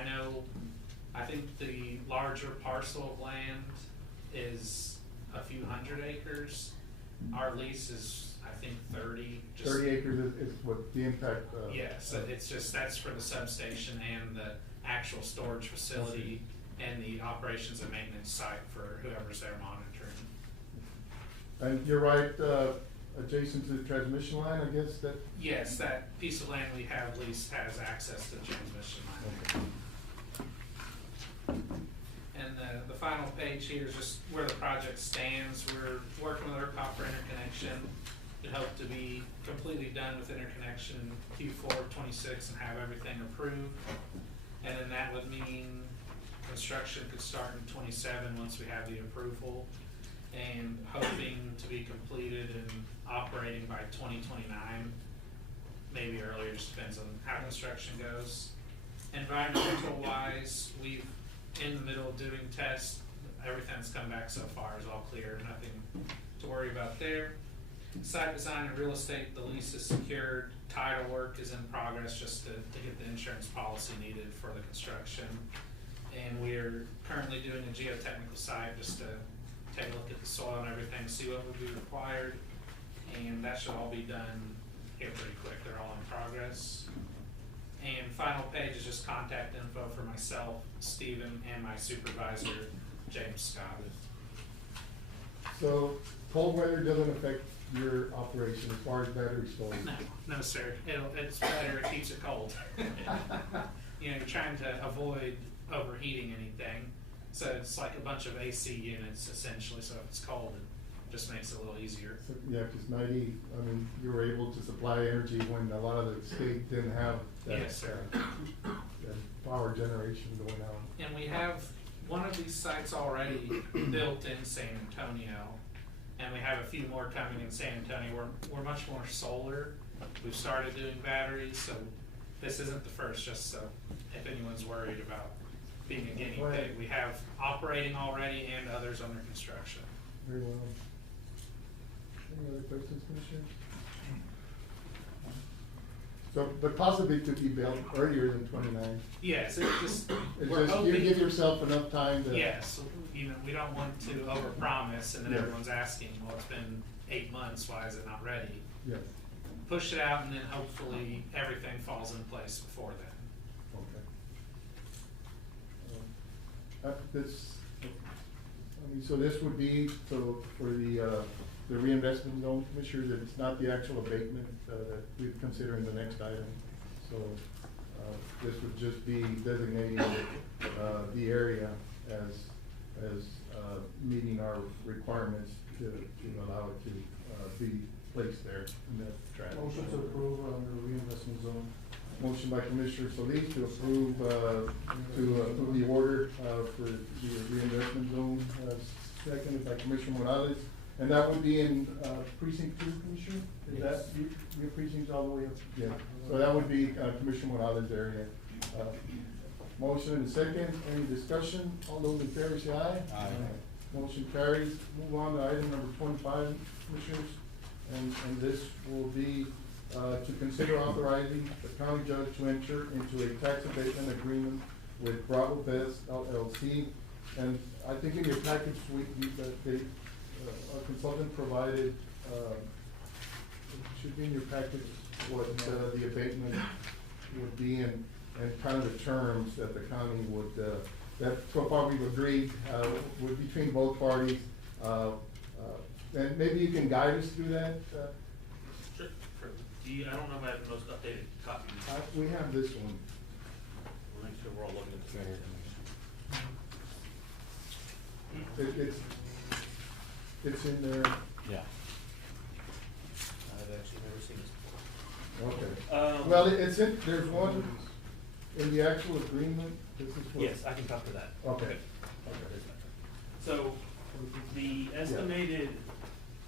I think the larger parcel of land is a few hundred acres. Our lease is, I think, 30. 30 acres is what the impact. Yes, it's just, that's for the substation and the actual storage facility and the operations and maintenance site for whoever's there monitoring. And you're right, adjacent to the transmission line, I guess, that? Yes, that piece of land we have leased has access to the transmission line. And the final page here is just where the project stands. We're working with ERCOT for interconnection. We hope to be completely done with interconnection in Q4 of 26 and have everything approved. And then that would mean construction could start in 27 once we have the approval, and hoping to be completed and operating by 2029, maybe earlier, just depends on how construction goes. Environmental wise, we've in the middle of doing tests. Everything that's come back so far is all clear, nothing to worry about there. Site design and real estate, the lease is secured. Title work is in progress just to get the insurance policy needed for the construction. And we're currently doing a geotechnical site just to take a look at the soil and everything, see what would be required. And that should all be done here pretty quick. They're all in progress. And final page is just contact info for myself, Stephen, and my supervisor, James Scott. So cold weather doesn't affect your operation as far as battery storage? No, sir. It's better, it keeps it cold. You know, you're trying to avoid overheating anything. So it's like a bunch of AC units essentially, so if it's cold, it just makes it a little easier. So, yeah, because 90, I mean, you were able to supply energy when a lot of the state didn't have that. Yes, sir. That power generation going on. And we have one of these sites already built in San Antonio, and we have a few more coming in San Antonio. We're much more solar. We've started doing batteries, so this isn't the first, just so if anyone's worried about being a guinea pig. We have operating already and others under construction. Very well. Any other questions, Commissioner? So the cost of it could be built earlier than 29. Yes, it just, It's we're just, hoping. you give yourself enough time to. Yes, you know, we don't want to overpromise and then Yeah. everyone's asking, well, it's been 8 months, why is it not ready? Yes. Push it out and then hopefully everything falls in place before then. Okay. This, I mean, so this would be, so for the reinvestment zone, Commissioner, that it's not the actual abatement that we consider in the next item. So, this would just be designating, the area as meeting our requirements to allow it to, be placed there in that track. Motion to approve the reinvestment zone. Motion by Commissioner Solis to approve the order, for the reinvestment zone, seconded by Commissioner Morales. And that would be in, precinct 2, Commissioner? Is that, your precinct's all the way up? Yeah, so that would be, Commissioner Morales' area. Motion and second, any discussion? All those in favor say aye. Aye. Motion carries. Move on to item number 25, Commissioners. And this will be, to consider authorizing the county judge to enter into a tax abatement agreement with Bravo Best LLC. And I think in your package, our consultant provided, it should be in your package, what the abatement would be and kind of the terms that the county would, that so far we've agreed, with between both parties. And maybe you can guide us through that. Sure. I don't know if I have the most updated copy. We have this one. We'll make sure we're all looking at the same information. It's in there. Yeah. I've actually never seen this before. Okay. Well, it's in, there's one in the actual agreement. This is what. Yes, I can talk to that. Okay. So, the estimated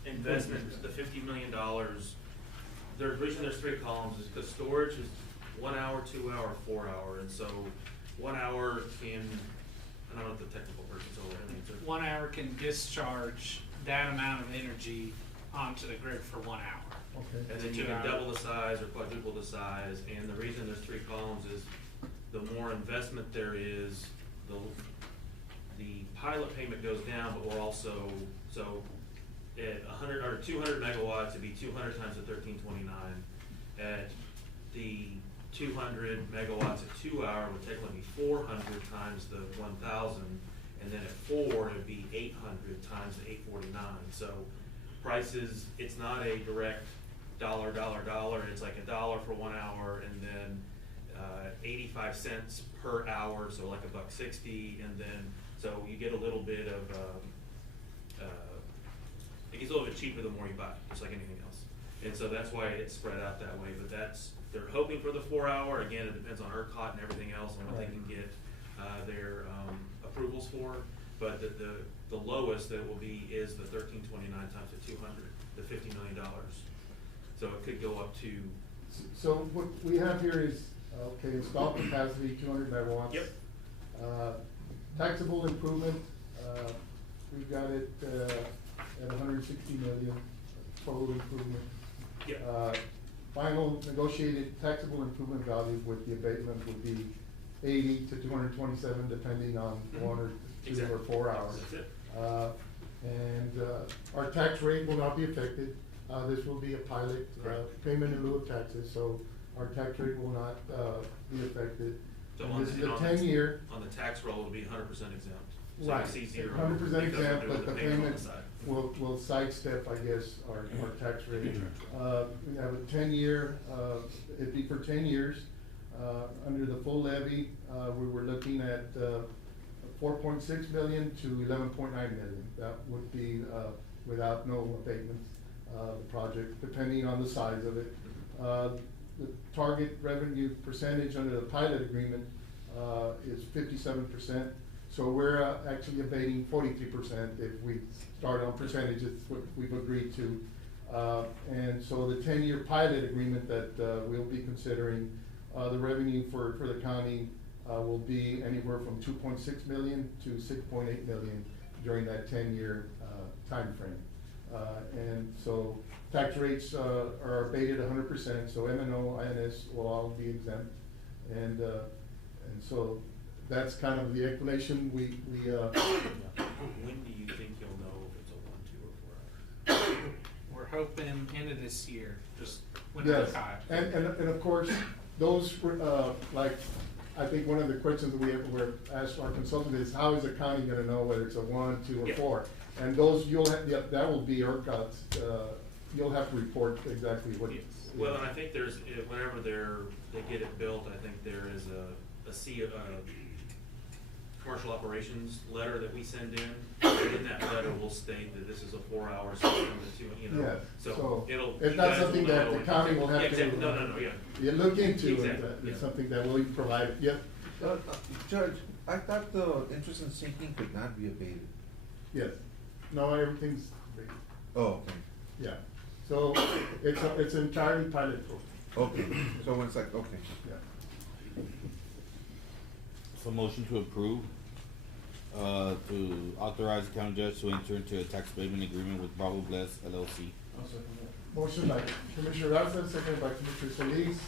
investment, the $50 million, the reason there's 3 columns is because storage is 1 hour, 2 hour, 4 hour, and so 1 hour can, I don't know if the technical person's over here. 1 hour can discharge that amount of energy onto the grid for 1 hour. Okay. And then you can double the size or quadruple the size, and the reason there's 3 columns is the more investment there is, the pilot payment goes down, but we're also, so at 100 or 200 megawatts, it'd be 200 times the 1329. At the 200 megawatts at 2 hour would technically be 400 times the 1,000, and then at 4 it'd be 800 times the 849. So prices, it's not a direct dollar. It's like $1 for 1 hour, and then 85 cents per hour, so like $1.60, and then so you get a little bit of it gets a little bit cheaper the more you buy, just like anything else. And so that's why it's spread out that way. But they're hoping for the 4 hour. Again, it depends on ERCOT and everything else and what they can get their approvals for. But the lowest that will be is the 1329 times the 200, the $50 million. So it could go up to. So what we have here is, okay, installed capacity 200 megawatts. Yep. Taxable improvement, we've got it at 160 million total improvement. Yep. Final negotiated taxable improvement value with the abatement would be 80 to 227, depending on 1 or 2 or 4 hours. That's it. And our tax rate will not be affected. This will be a pilot payment in lieu of taxes, so our tax rate will not be affected. So and this is a 10-year. On the tax roll, it'll be 100% exempt. So Right, it's easier. 100% exempt, but the payment side. will sidestep, I guess, our tax rate. We have a 10-year, it'd be for 10 years. Under the full levy, we were looking at 4.6 million to 11.9 million. That would be without no abatements, the project, depending on the size of it. The target revenue percentage under the pilot agreement is 57%. So we're actually abating 43% if we start on percentages, what we've agreed to. And so the 10-year pilot agreement that we'll be considering, the revenue for the county will be anywhere from 2.6 million to 6.8 million during that 10-year time frame. And so tax rates are abated 100%, so M&O, INS will all be exempt. And so that's kind of the explanation. When do you think you'll know if it's a 1, 2, or 4 hour? We're hoping end of this year, just when Yes, it's hot. and of course, those, like, I think one of the questions we were asked our consultant is, how is the county gonna know whether it's a 1, 2, or 4? And those, you'll have, that will be ERCOT's, you'll have to report exactly what. Yes. Well, and I think there's, whenever they get it built, I think there is a commercial operations letter that we send in. And in that letter will state that this is a 4-hour system, Yeah, so it'll. it's not something that the county will have to. Exactly. No, yeah. You look into Exactly. it, it's Yeah. something that will be provided, yep. Judge, I thought the interest in sinking could not be abated. Yes, no, everything's, Oh, okay. Yeah, so it's entirely pilot program. Okay, so when it's like, okay. Yeah. So motion to approve, to authorize the county judge to enter into a tax abatement agreement with Bravo Bless LLC. Motion by Commissioner Garza, seconded by Commissioner Solis.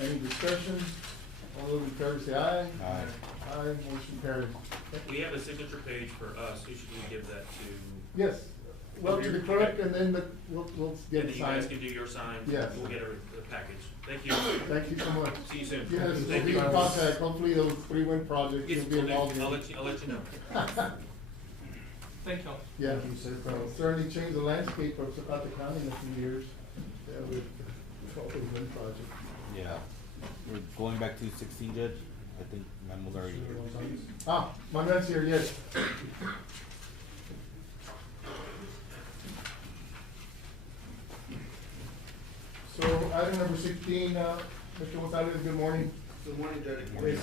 Any discussion? All those in favor say aye. Aye. Aye, motion carried. We have a signature page for us, who should we give that to? Yes, well, to the clerk, and then we'll get And it then you guys signed. can do your sign. Yes. We'll get a package. Thank you. Thank you so much. See you soon. Yes, we'll Thank be you. in contact, hopefully those 3 wind projects Yes, will be we'll do. involved in. I'll let you know. Thank you. Yeah, certainly change the landscape of Zapata County in a few years, yeah, with the wind project. Yeah. We're going back to 16, Judge. I think Manuel's already here. Ah, Manuel's here, yes. So item number 16, Mr. Gonzalez, good morning. Good morning, Judge. It's,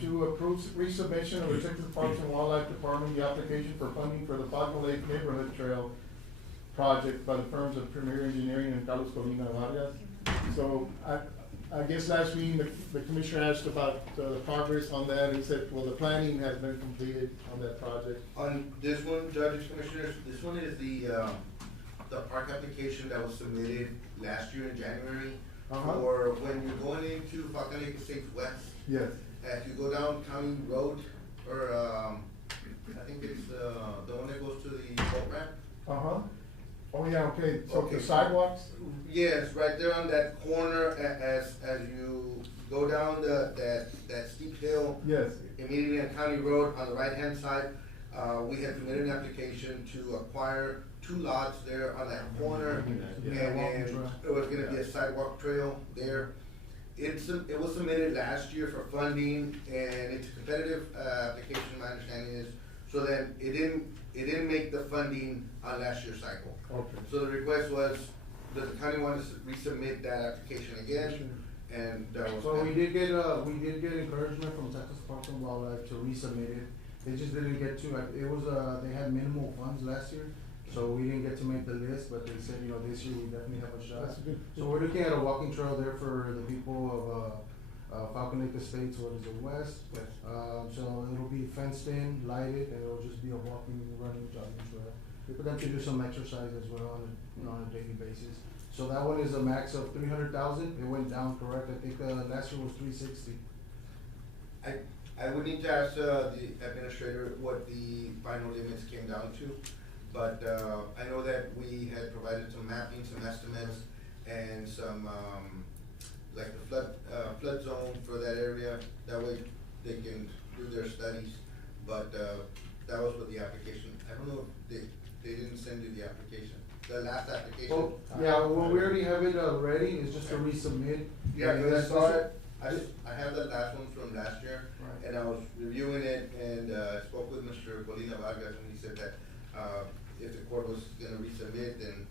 to approve resubmission of the Texas Parks and Wildlife Department, the application for funding for the Paco Lake Neighborhood Trail project by the firms of Premier Engineering and Carlos Colina Vargas. So I guess last meeting, the commissioner asked about the progress on that, and said, well, the planning has been completed on that project. On this one, judges, commissioners, this one is the park application that was submitted last year in January. For when you're going into Paco Lake Estates West. Yes. As you go down County Road, or, I think it's, the one that goes to the boat ramp. Oh, yeah, okay, so Okay. the sidewalks? Yes, right there on that corner, as you go down that steep hill. Yes. Immediately on County Road, on the right-hand side, we had submitted an application to acquire 2 lots there on that corner. Yeah, And walking then trail. it was gonna be a sidewalk trail there. It was submitted last year for funding, and it's a competitive, application, my understanding is, so that it didn't make the funding on last year's cycle. Okay. So the request was, that the county wanted to resubmit that application again, and that was. So we did get encouragement from Texas Parks and Wildlife to resubmit it. They just didn't get to, it was, they had minimal funds last year, so we didn't get to make the list, but they said, you know, this year we definitely have a shot. That's good. So we're looking at a walking trail there for the people of, Falcon Lake Estates, what is it, west? West. So it'll be fenced in, lighted, and it'll just be a walking, running, jogging trail. For them to do some exercise as well on a daily basis. So that one is a max of 300,000. It went down, correct? I think, last year was 360. I would need to ask, the administrator what the final limits came down to, but, I know that we had provided some mapping, some estimates, and some, like the flood zone for that area, that way they can do their studies, but, that was what the application, I don't know if they didn't send you the application, the last application. Well, yeah, well, we already have it, ready, it's just to resubmit. Yeah, And because I that's saw just- it, I have the last one from last year, Right. and I was reviewing it, and, I spoke with Mr. Colina Vargas, and he said that, if the court was gonna resubmit, then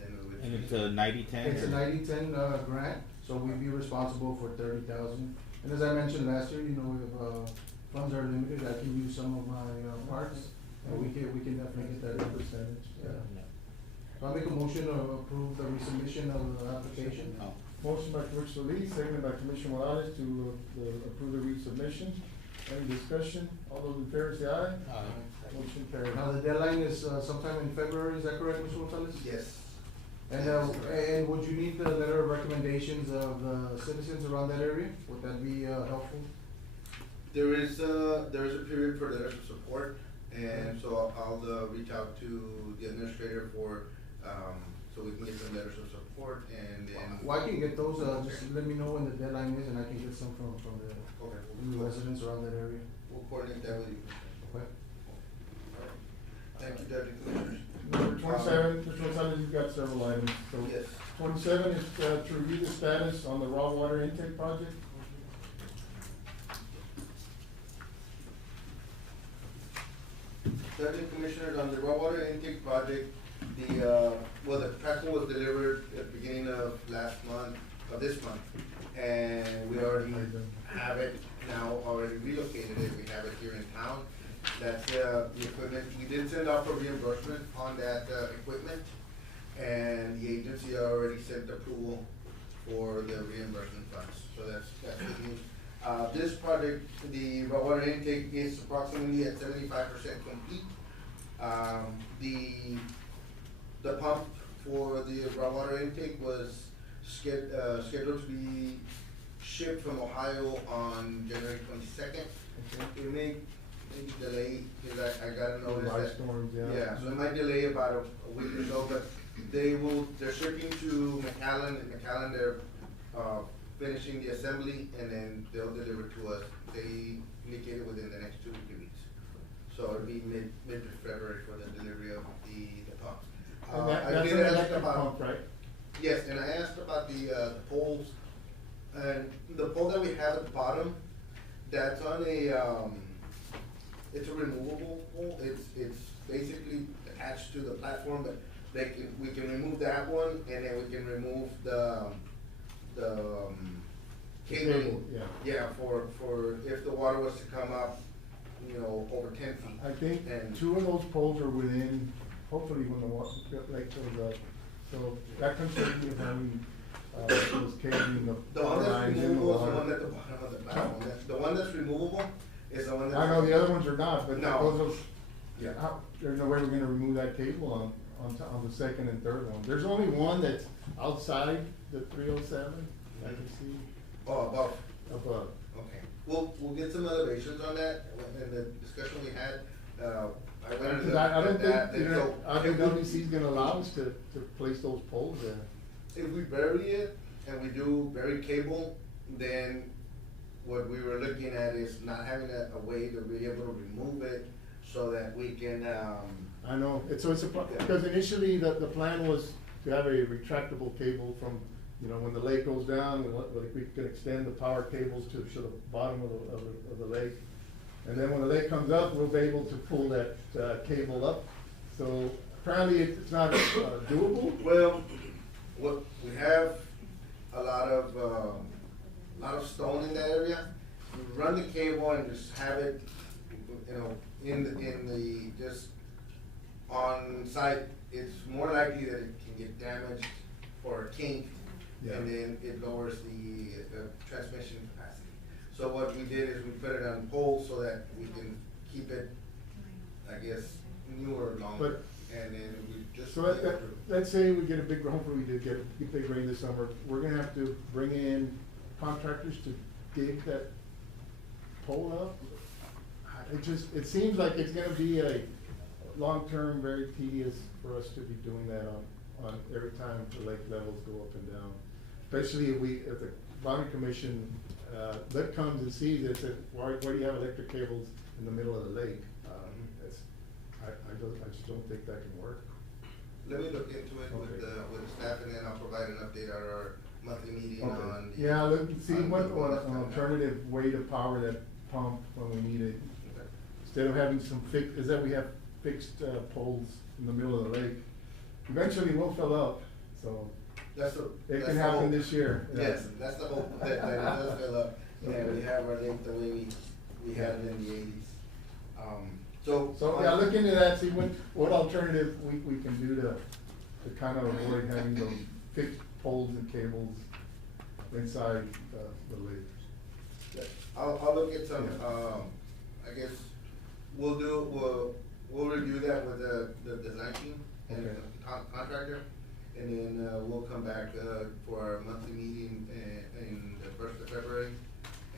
we would. And it's a 90-10? It's a 90-10 grant, so we'd be responsible for 30,000. And as I mentioned last year, you know, if, funds are limited, I can use some of my, parts, and we can definitely get that percentage, yeah. So I'll make a motion to approve the resubmission of the application. Motion by Commissioner Solis, seconded by Commissioner Morales to approve the resubmission. Any discussion? All those in favor say aye. Aye. Motion carried. Now, the deadline is, sometime in February, is that correct, Mr. Gonzalez? Yes. And would you need the letter of recommendations of the citizens around that area? Would that be, helpful? There is a period for letters of support, and so I'll reach out to the administrator for, so we can get some letters of support, and then. Well, I can get those, just let me know when the deadline is, and I can get some from Okay. the residents around that area. We'll coordinate that with you. Okay. Thank you, Judge and Commissioners. Number 27, Mr. Gonzalez, you've got several items. So Yes. 27 is to review the status on the raw water intake project. Judge and Commissioners, on the raw water intake project, the tractor was delivered at the beginning of this month, and we already have it now, already relocated it, we have it here in town. That's, the equipment, we did send out for reimbursement on that, equipment, and the agency already sent approval for the reimbursement funds, so that's good news. This project, the raw water intake is approximately at 75% complete. The pump for the raw water intake was scheduled to be shipped from Ohio on January 22nd. It may delay, because I got a notice Ice that. storms, yeah. Yeah, so it might delay about a week or so, but they're shipping to McAllen, and McAllen, they're, finishing the assembly, and then they'll deliver to us. They indicated within the next 2 to 3 weeks. So it'll be mid-February for the delivery of the pump. And I that's did an ask electric about. pump, right? Yes, and I asked about the poles, and the pole that we have at the bottom, that's on it's a removable pole. It's basically attached to the platform, but we can remove that one, and then we can remove the cabling. Cable, yeah. Yeah, for if the water was to come up, over 10 feet. I think And- 2 of those poles are within, hopefully when the water, like, so that concerns me of having, those cabling, The the one that's lines in the removable is the water. one at the bottom of the platform. The one that's removable is the one that's. I know the other ones are not, but No. those, Yeah. there's no way we're gonna remove that cable on the second and third one. There's only one that's outside the 307, I can see, Oh, above. above. Okay, we'll get some elevations on that, in the discussion we had, I went into Because I don't that, think, I think WC's gonna allow us to place those poles there. if we bury it and we do bury cable, then what we were looking at is not having a way to be able to remove it so that we can, I know, because initially the plan was to have a retractable cable from, when the lake goes down, we could extend the power cables to the bottom of the lake. And then when the lake comes up, we'll be able to pull that, cable up. So apparently it's not, doable. well, what, we have a lot of stone in that area. We run the cable and just have it, in the, just on site, it's more likely that it can get damaged or kinked, Yeah. and then it lowers the transmission capacity. So what we did is we put it on poles so that we can keep it, I guess, newer, longer, and then we just. So let's say we get a big, hopefully we do get a big rain this summer, we're gonna have to bring in contractors to dig that pole up. It seems like it's gonna be a long-term, very tedious for us to be doing that on every time the lake levels go up and down. Especially if the boundary commission, that comes and sees it, says, why do you have electric cables in the middle of the lake? I just don't think that can work. Let me look into it with the staff, and then I'll provide an update at our monthly meeting Okay. on. Yeah, see on what, the one that's an coming up. alternative way to power that pump when we need it. Okay. Instead of having is that we have fixed, poles in the middle of the lake. Eventually we'll fill up, so it can happen this year. Yeah. Yes, that's the hope, that it does fill up, and we have our lake the way we had it in the 80s. So, yeah, look into that, see what alternative we can do to kind of avoid having those fixed poles and cables inside the lake. Yeah, I'll look at some, Yeah. I guess, we'll review that with the design team and Okay. the contractor, and then, we'll come back, for our monthly meeting in the 1st of February,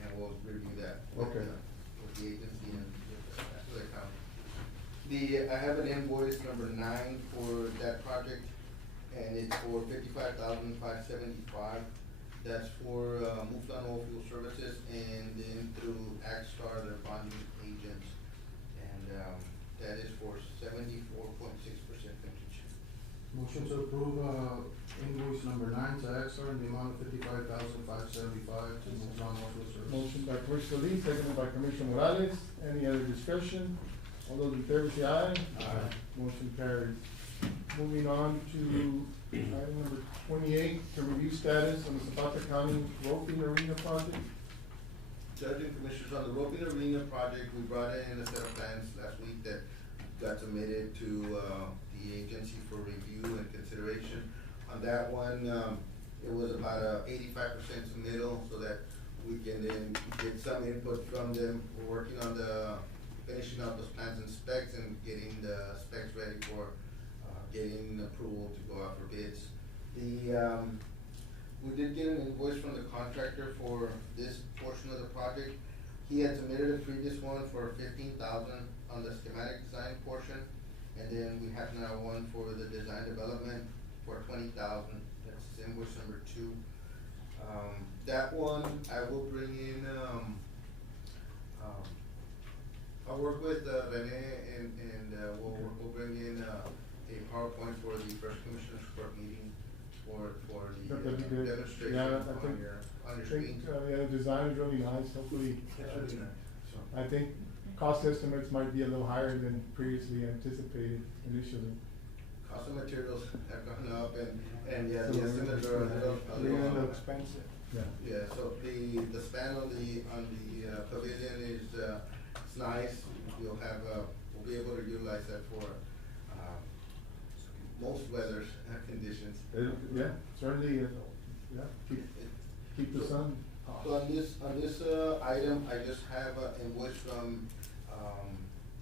and we'll review that. With Okay. with the agency and with the county. I have an invoice number 9 for that project, and it's for $55,575. That's for, Muflon Oilfield Services, and then through Agstar, their bonding agents. And, that is for 74.6% completion. Motion to approve, invoice number 9 to Axar in the amount of $55,575 to Muflon Oilfield Services. Motion by Commissioner Solis, seconded by Commissioner Morales. Any other discussion? All those in favor say aye. Aye. Motion carries. Moving on to item number 28, to review status on the Zapata County Roping Arena project. Judge and Commissioners, on the roping arena project, we brought in a set of plans last week that got submitted to, the agency for review and consideration. On that one, it was about 85% submittal, so that we can then get some input from them. We're working on finishing out those plans and specs and getting the specs ready for, getting approval to go out for bids. We did get an invoice from the contractor for this portion of the project. He had submitted a previous one for $15,000 on the schematic design portion, and then we have now one for the design development for $20,000. That's invoice number 2. That one I will bring in. I'll work with Rene and we'll bring in a PowerPoint for the first Commissioners Court meeting for That'd be the good. demonstration Yeah, on your screen. Yeah, the design is really nice, hopefully. It's really nice. So. I think cost estimates might be a little higher than previously anticipated initially. Cost of materials have gone up and yeah, the estimates are a little expensive. Yeah. Yeah, so the span on the pavilion is it's nice. We'll be able to utilize that for most weather conditions. Yeah, certainly. Yeah, keep the sun off. So on this item, I just have an invoice from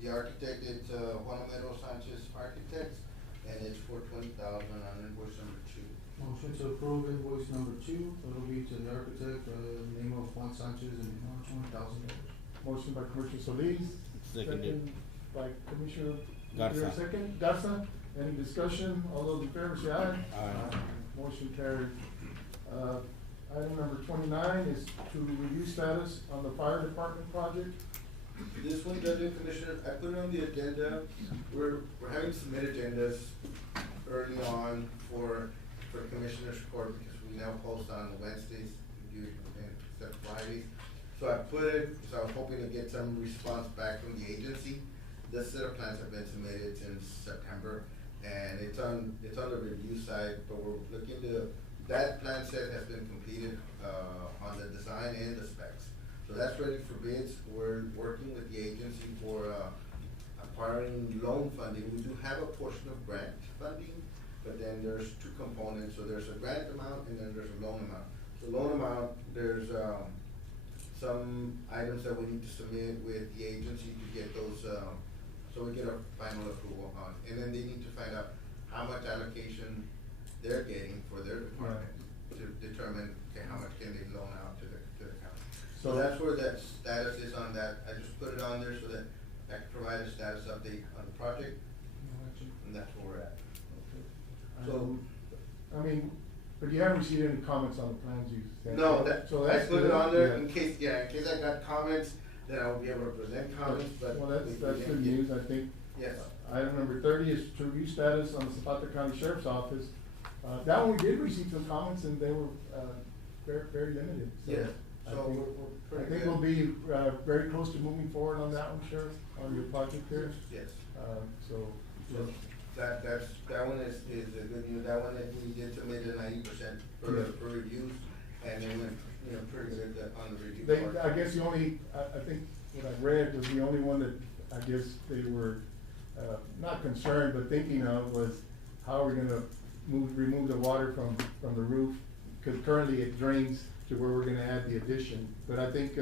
the architect. It's Juan Romero Sanchez Architects, and it's for $20,000 on invoice number 2. Motion to approve invoice number 2. It'll be to the architect, name of Juan Sanchez, and $20,000. Motion by Commissioner Solis. Seconded. By Commissioner. Garza. Second, Garza. Any discussion? All those in favor say aye. Aye. Motion carried. Item number 29 is to review status on the fire department project. This one, Judge and Commissioner, I put it on the agenda. We're having to submit agendas early on for Commissioners Court because we now post on Wednesdays instead of Fridays. So I put it because I was hoping to get some response back from the agency. This set of plans have been submitted since September, and it's on the review side, but we're looking to, that plan set has been completed on the design and the specs. So that's ready for bids. We're working with the agency for acquiring loan funding. We do have a portion of grant funding, but then there's 2 components. So there's a grant amount and then there's a loan amount. The loan amount, there's some items that we need to submit with the agency to get those, so we get a final approval on. And then they need to find out how much allocation they're getting for their department to determine, okay, how much can they loan out to the county. So that's where that status is on that. I just put it on there so that I can provide a status update on the project, and that's where we're at. So, I mean, but you haven't received any comments on the plans you sent? no, So I that's put good. it on there Yeah. in case I got comments, then I will be able to present comments, but. Well, that's we good didn't news, get- I think. Yes. Item number 30 is to review status on the Zapata County Sheriff's Office. That one we did receive some comments and they were, very limited. So Yes, I so think- we're pretty I think good. we'll be, very close to moving forward on that one, Sheriff, on your project there. Yes. So. That one is a good news. That one, we did submit a 90% for reviews, and they went, pretty good on the review part. I guess the only, I think what I read was the only one that I guess they were, not concerned, but thinking of was how are we gonna remove the water from the roof? Cause currently it drains to where we're gonna add the addition, but I think,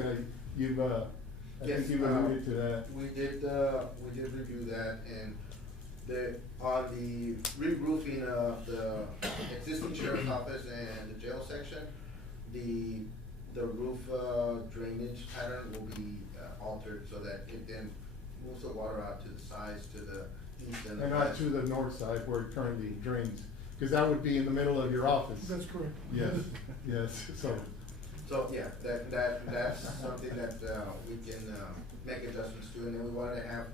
you've alluded to that. We did review that, and on the re-roofing of the existing sheriff's office and the jail section, the roof drainage pattern will be altered so that it then moves the water out to the sides, to the east and the And not west. to the north side where it currently drains, cause that would be in the middle of your office. That's correct. Yes, yes, so. So, yeah, that's something that, we can, make adjustments to, and then we wanna have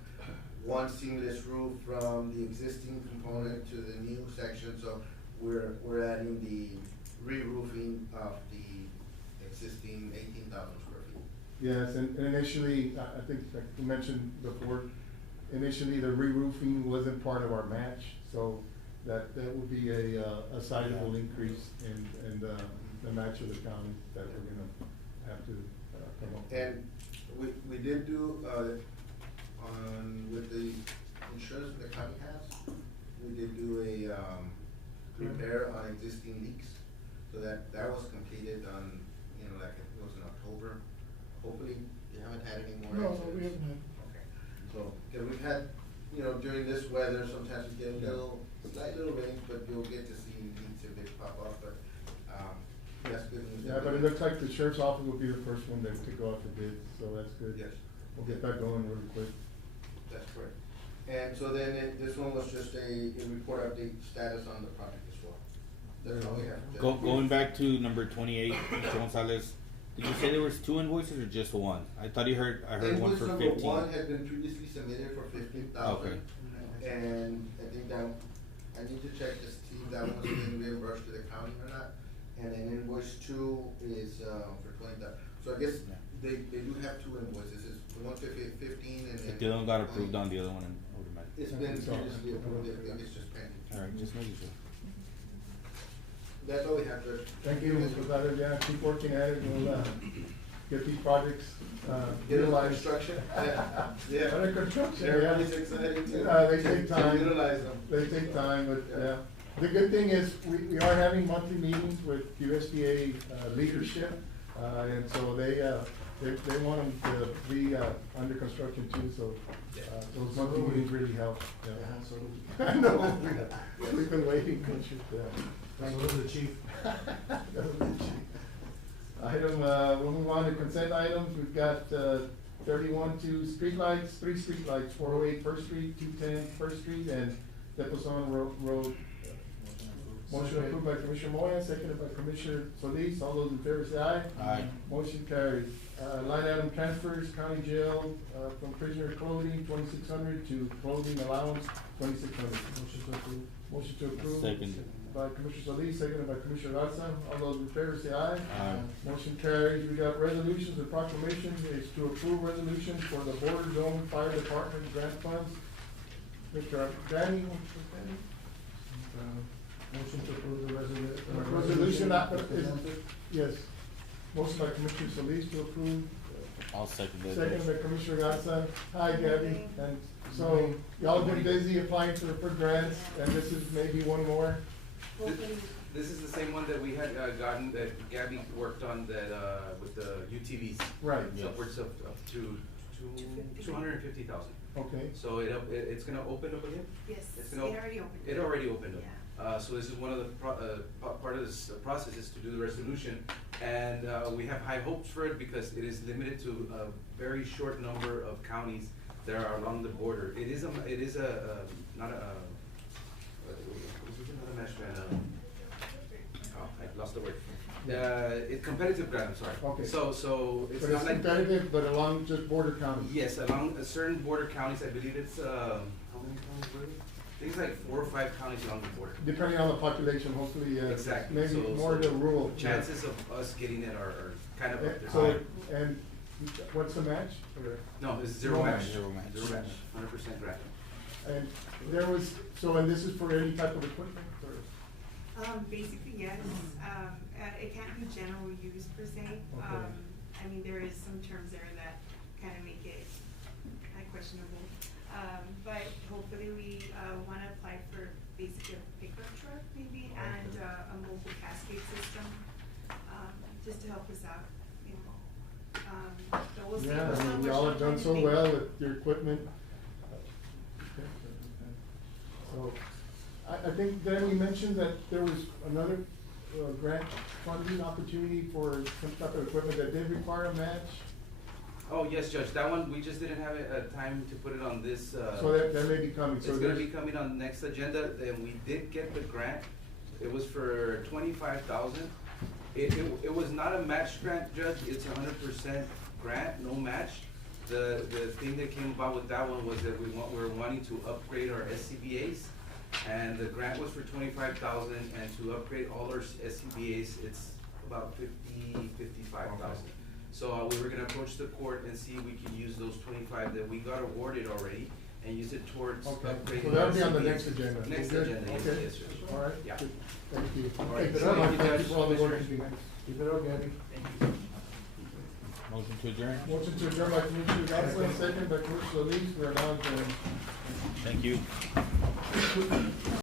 one seamless roof from the existing component to the new section, so we're adding the re-roofing of the existing 18,000 square feet. Yes, and initially, I think, like you mentioned before, initially the re-roofing wasn't part of our match, so that would be a sizable increase in the match of the county that we're gonna have to come up And we did do, with the insurance the county has, we did do a, repair on existing leaks. So that was completed on, like it was in October. Hopefully, you haven't had any more No, incidents. we haven't had. Okay. So, yeah, we've had, during this weather, sometimes we get slight little rains, but you'll get to see leaks if they pop up, but, that's good news. Yeah, but it looks like the sheriff's office will be the first one to go out the bid, so that's good. Yes. We'll get that going really quick. That's correct. And so then this one was just a report update status on the project as well. That's all we have. Going back to number 28, Mr. Gonzalez, did you say there was 2 invoices or just one? I thought I heard one for 15. Invoice number 1 had been previously submitted for 15,000. Okay. And I think that, I need to check to see if that one was being reimbursed to the county or not. And then invoice 2 is, for 20,000. So I guess they do have 2 invoices. It's the one for 15 and then. If the other one got approved on the other one, It's been previously approved, I think it's just pending. Alright, just making sure. That's all we have, Judge. Thank you, Mr. Gonzalez. Yeah, keep working at it. We'll, get these projects, Get it under realized. construction? Yeah. Under construction, yeah. Everybody's excited to. They take time. To utilize them. They take time, but, Yeah. yeah. The good thing is, we are having monthly meetings with USDA, leadership, and so they want them to be, under construction too, so, those monthly meetings really help. Yeah. I know, we've been waiting, yeah. Thank you, the chief. That was the chief. Item, we'll move on to consent items. We've got, 31 to streetlights, 3 streetlights, 408 First Street, 210 First Street, and Deposon Road. Motion approved by Commissioner Moya, seconded by Commissioner Solis. All those in favor say aye. Aye. Motion carries. Line item transfers, county jail, from prisoner clothing, 2,600 to clothing allowance, 2,600. Motion to approve. Motion to approve. Second. By Commissioner Solis, seconded by Commissioner Garza. All those in favor say aye. Aye. Motion carries. We got resolutions and proclamations. It's to approve resolutions for the border zone fire department grant funds. Mr. Danny, Motion to approve the resolution, yes. Motion by Commissioner Solis to approve. I'll second that. Second by Commissioner Garza. Hi, Gabby. And so, y'all been busy applying for grants, and this is maybe one more. This is the same one that we had gotten, that Gabby worked on that, with the UTVs. Right. Upwards of to 250,000. Okay. So it's gonna open up again? Yes, It's it gonna already opened. It already opened up. Yeah. So this is one of the part of this process is to do the resolution, and we have high hopes for it because it is limited to a very short number of counties that are along the border. It is a not a match grant. Oh, I lost the word. It's competitive grant. I'm sorry. Okay. So it's But not it's like competitive, but along just border counties. yes, along a certain border counties. I believe it's how many counties were it? I think it's like 4 or 5 counties along the border. Depending on the population, hopefully, Exactly. maybe So- more so to rural. Chances of us getting it are kind of up there. So, and what's the match? No, it's zero No match. match. Zero match. 100% grant. And there was, so, and this is for any type of equipment, or? Basically, yes. It can't be general use per se. Okay. I mean, there is some terms there that kind of make it questionable. But hopefully we, wanna apply for basically a pickup truck maybe and, a mobile cascade system, just to help us out, you know. So we'll see. Yeah, It's I not mean, much y'all longer have done than so they- well with your equipment. So, I think then we mentioned that there was another, grant funding opportunity for some type of equipment that did require a match. Oh, yes, Judge, that one, we just didn't have time to put it on this, So that may be coming, so it's gonna there's. be coming on the next agenda, and we did get the grant. It was for 25,000. It was not a match grant, Judge, it's 100% grant, no match. The thing that came about with that one was that we were wanting to upgrade our SCBA's, and the grant was for 25,000, and to upgrade all our SCBA's, it's about 55,000. So we were gonna approach the court and see if we can use those 25 that we got awarded already and use it towards Okay, upgrading. so that'll be our on the SCBA's. next agenda. Next Good? agenda, yes, Okay. yes, Judge. All right. Yeah. Good. Thank you. All right. Okay, Thank you, thank you Judge. for all the work you Commissioners. do. Keep it up, Gabby. Thank you. Motion to adjourn. Motion to adjourn by Commissioner Garza, second by Commissioner Solis, we are now adjourned. Thank you.